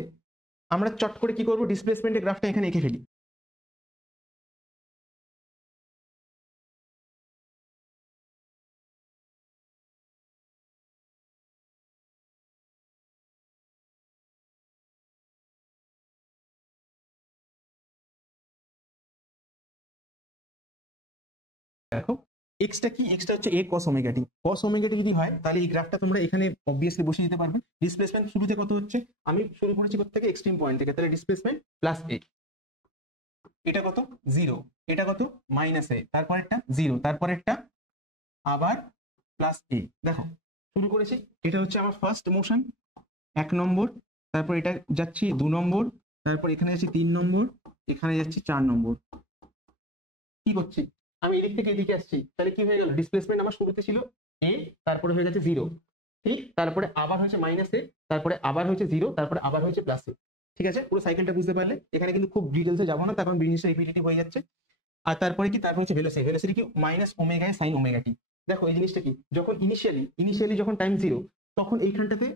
আমরা চট করে কি করবো? ডিসপ্লেসমেন্টের গ্রাফটা এখানে এঁকে ফেলি। দেখো এক্সটা কি? এক্সটা হচ্ছে a cos omega t। cos omega t যদি হয় তাহলে এই গ্রাফটা তোমরা এখানে অবভিয়াসলি বসিয়ে দিতে পারবে। ডিসপ্লেসমেন্ট শুরুতে কত হচ্ছে? আমি শুরু করেছি কোথা থেকে? এক্সট্রিম পয়েন্ট থেকে, তাহলে ডিসপ্লেসমেন্ট প্লাস a। এটা কত? 0। এটা কত? Minus a। তারপরেরটা 0, তারপরেরটা আবার প্লাস a। দেখো শুরু করেছি, এটা হচ্ছে আমার ফার্স্ট মোশন 1 নম্বর, তারপর এটা যাচ্ছি 2 নম্বর, তারপর এখানে যাচ্ছি 3 নম্বর, এখানে যাচ্ছি 4 নম্বর। কি করছি? আমি এদিক থেকে এদিকে আসছি, তাহলে কি হয়ে গেল? ডিসপ্লেসমেন্ট আমার শুরুতে ছিল a, তারপরে হয়ে গেছে 0, ঠিক? তারপরে আবার হয়েছে মাইনাস a, তারপরে আবার হয়েছে 0, তারপরে আবার হয়েছে প্লাস a। ঠিক আছে? পুরো সাইকেলটা বুঝতে পারলে। এখানে কিন্তু খুব ডিটেলসে যাবো না, তখন জিনিসটা রিপিটেটিভ হয়ে যাচ্ছে। আর তারপরে কি? তারপর হচ্ছে ভেলোসিটি। ভেলোসিটি কি? মাইনাস ওমেগা সাইন ওমেগা টি। দেখো এই জিনিসটা কি? যখন ইনিশিয়ালি যখন টাইম 0, তখন এইখানটাতে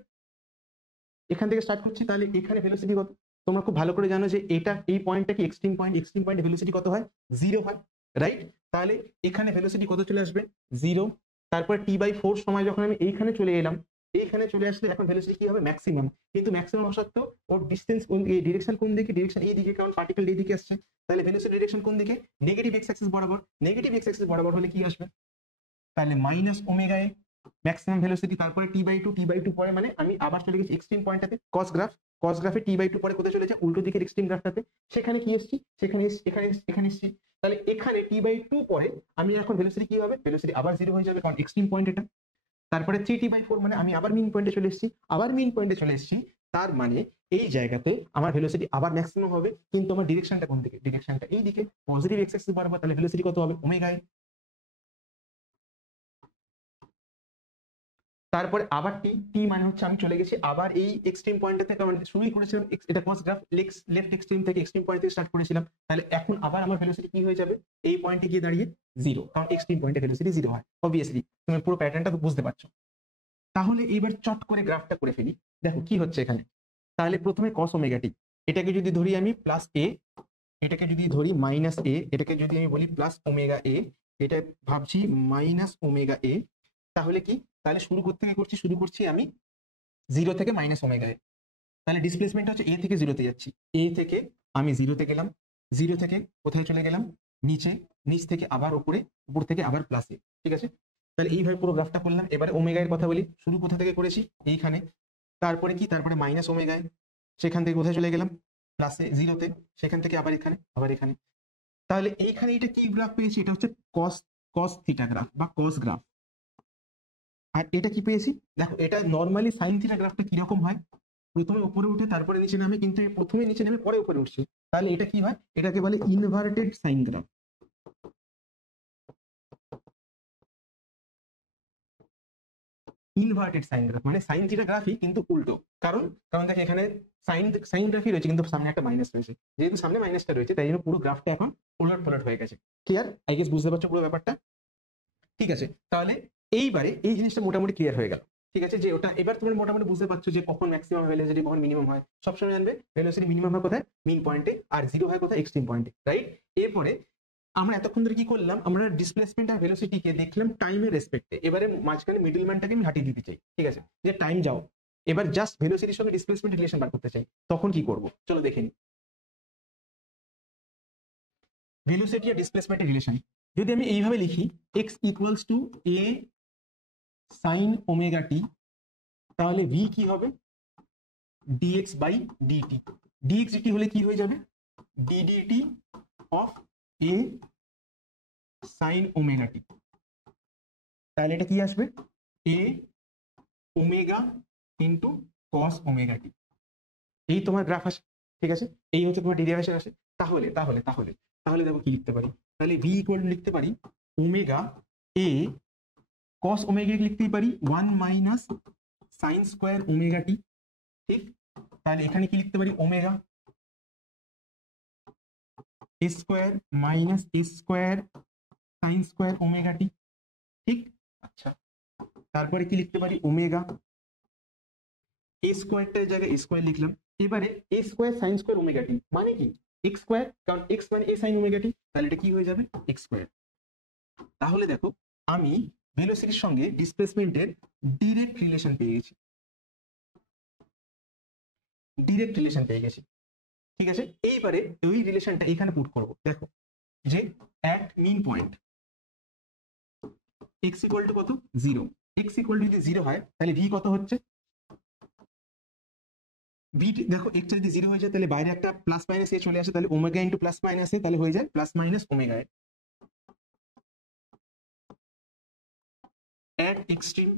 এখান থেকে স্টার্ট করছি, তাহলে এখানে ভেলোসিটি কত? তোমরা খুব ভালো করে জানো যে এটা এই পয়েন্টটা কি এক্সট্রিম পয়েন্ট, এক্সট্রিম পয়েন্টে ভেলোসিটি কত হয়? 0 হয়, রাইট? তাহলে এখানে ভেলোসিটি কত চলে আসবে? 0। তারপর t/4 সময় যখন আমি এইখানে চলে এলাম, এইখানে চলে আসলে এখন ভেলোসিটি কি হবে? ম্যাক্সিমাম। কিন্তু ম্যাক্সিমাম সত্ত্বেও ওর ডিসটেন্স কোন, এই ডিরেকশন কোন দিকে? ডিরেকশন এই দিকে, কারণ পার্টিকেল এই দিকে আসছে। তাহলে ভেলোসিটি ডিরেকশন কোন দিকে? নেগেটিভ এক্স অ্যাক্সিস বরাবর। নেগেটিভ এক্স অ্যাক্সিস বরাবর হলে কি আসবে? তাহলে মাইনাস ওমেগা এ ম্যাক্সিমাম ভেলোসিটি, তারপরে t/2 পরে, মানে আমি আবার চলে গেছি এক্সট্রিম পয়েন্টটাতে। কস গ্রাফে t/2 পরে কোথায় চলেছে? উল্টো দিকের এক্সট্রিম গ্রাফটাতে। সেখানে কি এসেছি? সেখানে এখানে এসেছি। তাহলে এখানে t/2 পরে আমি এখন ভেলোসিটি কি হবে? ভেলোসিটি আবার 0 হয়ে যাবে, কারণ এক্সট্রিম পয়েন্ট এটা। তারপরে 3t/4 মানে আমি আবার মিন পয়েন্টে চলে এসেছি, তার মানে এই জায়গাতে আমার ভেলোসিটি আবার ম্যাক্সিমাম হবে, কিন্তু আমার ডিরেকশনটা কোন দিকে? ডিরেকশনটা এই দিকে, পজিটিভ এক্স অ্যাক্সিস বরাবর। তাহলে ভেলোসিটি কত হবে? ওমেগা এ। তারপরে আবার টি, টি মানে হচ্ছে আমি চলে গেছি আবার এই এক্সট্রিম পয়েন্টে থেকে, মানে শুরুই করেছিলাম এটা কস গ্রাফ লেফট এক্সট্রিম থেকে, এক্সট্রিম পয়েন্ট থেকে স্টার্ট করেছিলাম। তাহলে এখন আবার আমার ভেলোসিটি কি হয়ে যাবে? এই পয়েন্টে গিয়ে দাঁড়িয়ে 0, কারণ এক্সট্রিম পয়েন্টে ভেলোসিটি 0 হয়। অবভিয়াসলি তুমি পুরো প্যাটার্নটা তো বুঝতে পারছো। তাহলে এইবার চট করে গ্রাফটা করে ফেলি। দেখো কি হচ্ছে এখানে। তাহলে প্রথমে কস ওমেগা টি, এটাকে যদি ধরি আমি প্লাস এ, এটাকে যদি ধরি মাইনাস এ, এটাকে যদি আমি বলি প্লাস ওমেগা এ, এটা ভাবছি মাইনাস ওমেগা এ। তাহলে কি? তাহলে শুরু করছি আমি 0 থেকে মাইনাস ওমেগা এ। তাহলে ডিসপ্লেসমেন্ট হচ্ছে a থেকে 0 তে যাচ্ছি। a থেকে আমি 0 তে গেলাম, 0 থেকে কোথায় চলে গেলাম? নিচে, নিচ থেকে আবার উপরে, উপর থেকে আবার প্লাসে। ঠিক আছে? তাহলে এইভাবে পুরো গ্রাফটা করলাম। এবারে ওমেগা এর কথা বলি, শুরু কোথা থেকে করেছি, এইখানে, তারপরে কি, তারপরে মাইনাস ওমেগায়, সেখান থেকে কোথায় চলে গেলাম, প্লাসে, জিরোতে, সেখান থেকে আবার এখানে, আবার এখানে। তাহলে এইখানে এটা কি গ্রাফ পেয়েছি, এটা হচ্ছে কস কস থিটা গ্রাফ বা কস গ্রাফ। আর এটা কি পেয়েছি, দেখো এটা নর্মালি সাইন থিটা গ্রাফটা কিরকম হয়, প্রথমে উপরে উঠে তারপরে নিচে নামে, কিন্তু প্রথমে নিচে নেমে পরে উপরে উঠছে। তাহলে এটা কি হয়, এটাকে বলে inverted sine graph. Inverted sine graph মানে সাইন থিটা গ্রাফই কিন্তু উল্টো। কারণ কারণ দেখো এখানে সাইন সাইন গ্রাফই রয়েছে কিন্তু সামনে একটা মাইনাস রয়েছে, যেহেতু সামনে মাইনাসটা রয়েছে তাই জন্য পুরো গ্রাফটা এখন উলট পালট হয়ে গেছে। ক্লিয়ার, আই গেস বুঝতে পারছো পুরো ব্যাপারটা? ঠিক আছে, তাহলে এইবারে এই জিনিসটা মোটামুটি ক্লিয়ার হয়ে গেল। ঠিক আছে, যে ওটা এবার তোমরা মোটামুটি বুঝতে পারছো যে কখন ম্যাক্সিমাম ভেলোসিটি কখন মিনিমাম হয়। সবসময় জানবে ভেলোসিটি মিনিমাম হয় কোথায়, মিন পয়েন্টে, আর জিরো হয় কোথায়, এক্সট্রিম পয়েন্টে, রাইট? এরপরে আমরা এতক্ষণ ধরে কি করলাম, আমরা ডিসপ্লেসমেন্ট আর ভেলোসিটিকে দেখলাম টাইমের রেসপেক্টে। এবারে মাঝখানে মিডলম্যানটাকে আমি হাঁটিয়ে দিতে চাই। ঠিক আছে, যে টাইম যাও, এবার জাস্ট ভেলোসিটির সঙ্গে ডিসপ্লেসমেন্ট রিলেশন বার করতে চাই, তখন কি করব চলো দেখে নিই। ভেলোসিটি আর ডিসপ্লেসমেন্টের রিলেশন যদি আমি এইভাবে লিখি, x equals to a sine omega t, তাহলে v কি হবে, dx by dt। dx dt হলে কি হয়ে যাবে, ddt of a sine omega t. তাহলে এটা কি আসবে, a omega into cos omega t. এই তোমার গ্রাফ আসে। ঠিক আছে, এই হচ্ছে তোমার ডেরিভেশন আসে। তাহলে তাহলে তাহলে তাহলে দেখো কি লিখতে পারি, তাহলে v ইকুয়াল লিখতে পারি ওমেগা a কস ওমেগা লিখতেই পারি 1 minus sine square omega t. ঠিক, তাহলে এখানে কি লিখতে পারি, ওমেগা এ স্কোয়ার মাইনাস এ square sine square omega t. ঠিক, আচ্ছা, তারপরে কি লিখতে পারি, ওমেগা এ স্কোয়ারটার জায়গায় এ স্কোয়ার লিখলাম। এবারে এ square sine square omega t মানে কি, এক্স স্কোয়ার, কারণ এক্স মানে এ সাইন ওমেগা টি, তাহলে এটা কি হয়ে যাবে, এক্স স্কোয়ার। তাহলে দেখো আমি ভেলোসিটির সঙ্গে ডিসপ্লেসমেন্টের ডিরেক্ট রিলেশন পেয়ে গেছি, ডিরেক্ট রিলেশন পেয়ে গেছি। ঠিক আছে, এইবারে ওই রিলেশনটা এখানে পুট করব। দেখো যে at mean point x equal to কত, 0। x ইকুয়াল টু যদি 0 হয় তাহলে v কত হচ্ছে, v দেখো x যদি 0 হয়ে যায় তাহলে বাইরে একটা প্লাস মাইনাস এ চলে আসে, তাহলে ওমেগা ইনটু প্লাস মাইনাস এ, তাহলে হয়ে যায় plus minus omega at extreme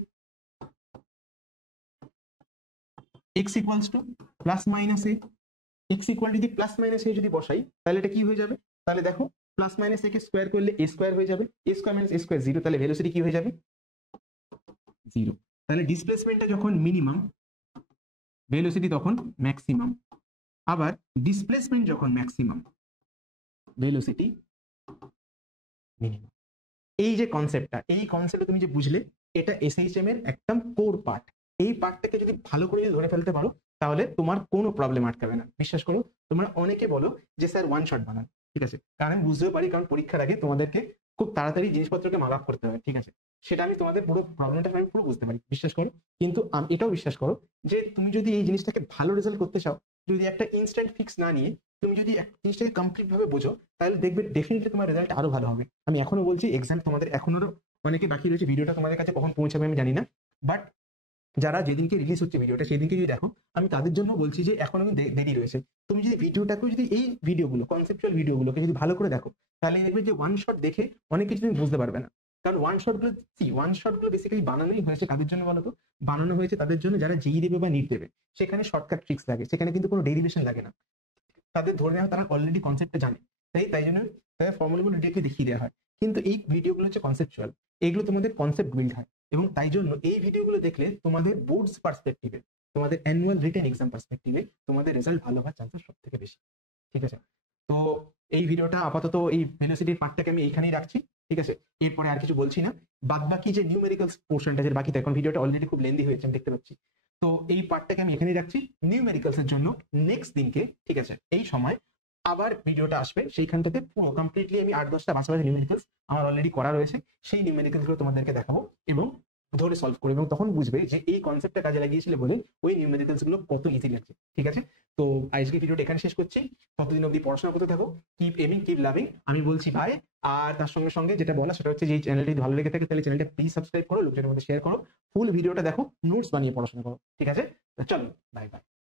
x equals to plus minus A. x equal যদি প্লাস মাইনাস এ যদি বসাই তাহলে এটা কি হয়ে যাবে, তাহলে দেখো প্লাস মাইনাস এ কে স্কোয়ার করলে এ স্কোয়ার হয়ে যাবে, এ স্কোয়ার মাইনাস এ স্কোয়ার 0, তাহলে ভেলোসিটি কি হয়ে যাবে, 0। তাহলে ডিসপ্লেসমেন্টটা যখন মিনিমাম, ভেলোসিটি তখন ম্যাক্সিমাম। আবার ডিসপ্লেসমেন্ট যখন ম্যাক্সিমাম, ভেলোসিটি মিনিমাম। এই যে কনসেপ্টটা, এই কনসেপ্টটা তুমি যে বুঝলে, এটা এসএইচএম এর একদম কোর পার্ট। এই পার্টটাকে যদি ভালো করে যদি ধরে ফেলতে পারো তাহলে তোমার কোনো প্রবলেম আটকাবে না। বিশ্বাস করো, তোমরা অনেকে বলো যে স্যার ওয়ান শট বানান, ঠিক আছে, কারণ আমি বুঝতেও পারি, কারণ পরীক্ষার আগে তোমাদেরকে খুব তাড়াতাড়ি জিনিসপত্রকে মাপ করতে হবে। ঠিক আছে, সেটা আমি তোমাদের পুরো প্রবলেমটা আমি পুরো বুঝতে পারি, বিশ্বাস করো। কিন্তু এটাও বিশ্বাস করো যে তুমি যদি এই জিনিসটাকে ভালো রেজাল্ট করতে চাও, যদি একটা ইনস্ট্যান্ট ফিক্স না নিয়ে তুমি যদি জিনিসটাকে কমপ্লিট ভাবে বোঝো, তাহলে দেখবে ডেফিনেটলি তোমার রেজাল্ট আরো ভালো হবে। আমি এখনো বলছি, এক্সাম তোমাদের এখনো অনেকে বাকি রয়েছে, ভিডিওটা তোমাদের কাছে কখন পৌঁছাবে আমি জানি না, বাট যারা যেদিনকে রিলিজ হচ্ছে ভিডিওটা সেদিনকে যদি দেখো, আমি তাদের জন্য বলছি যে এখন আমি দেরি রয়েছে। তুমি যদি ভিডিওটাকে যদি এই ভিডিওগুলো কনসেপচুয়াল ভিডিওগুলোকে যদি ভালো করে দেখো, তাহলে দেখবে যে ওয়ান শট দেখে অনেক কিছু তুমি বুঝতে পারবে না। কারণ ওয়ান শট গুলো বেসিক্যালি বানানোই হয়েছে কাদের জন্য বলতো, বানানো হয়েছে তাদের জন্য যারা যেই দেবে বা নিট দেবে, সেখানে শর্টকাট ট্রিক্স লাগে, সেখানে কিন্তু কোনো ডেরিভেশন লাগে না। তাদের ধরে নেওয়া তারা অলরেডি কনসেপ্টটা জানে, তাই জন্য তাদের ফর্মুলাগুলো ডিরেক্টলি দেখিয়ে দেওয়া হয়। কিন্তু এই ভিডিওগুলো হচ্ছে কনসেপচুয়াল, এগুলো তোমাদের কনসেপ্ট বিল্ড হয়, এবং তাই জন্য এই ভিডিওগুলো দেখলে তোমাদের বোর্ডস পার্সপেক্টিভে, তোমাদের অ্যানুয়াল রিটেন এক্সাম পার্সপেক্টিভে তোমাদের রেজাল্ট ভালো হওয়ার চান্সেস সব থেকে বেশি। ঠিক আছে, তো এই ভিডিওটা আপাতত এই ভেলোসিটির পার্টটাকে আমি এইখানেই রাখছি। ঠিক আছে, এরপরে আর কিছু বলছি না। বাদ বাকি যে নিউমেরিক্যালস পোর্শনটা যে বাকি, এখন ভিডিওটা অলরেডি খুব লেন্দি হয়েছে আমি দেখতে পাচ্ছি, তো এই পার্টটাকে আমি এখানেই রাখছি। নিউমেরিক্যালস এর জন্য নেক্সট দিনকে, ঠিক আছে, এই সময় আবার ভিডিওটা আসবে, সেইখানটাতে পুরো কমপ্লিটলি আমি 8-10টা বাছাবাছি নিউমেরিক্যালস আমার অলরেডি করা রয়েছে, সেই নিউমেরিক্যালস গুলো তোমাদেরকে দেখাবো, এবং ধরে সলভ করবে, এবং তখন বুঝবে যে এই কনসেপ্টটা কাজে লাগিয়েছিলে বলে ওই নিউমেরিক্যালস গুলো কত ইজি লাগছে। ঠিক আছে, তো আজকে ভিডিওটা এখানে শেষ করছি। ততদিন অবধি পড়াশোনা করতে থাকো, কিপ এমিং, কিপ লাভিং, আমি বলছি ভাই। আর তার সঙ্গে সঙ্গে যেটা বলা সেটা হচ্ছে যে এই চ্যানেলটি ভালো লেগে থাকে তাহলে চ্যানেলটা প্লিজ সাবস্ক্রাইব করো, লোকজনের মধ্যে শেয়ার করো, ফুল ভিডিওটা দেখো, নোটস বানিয়ে পড়াশোনা করো। ঠিক আছে, চলো, বাই বাই।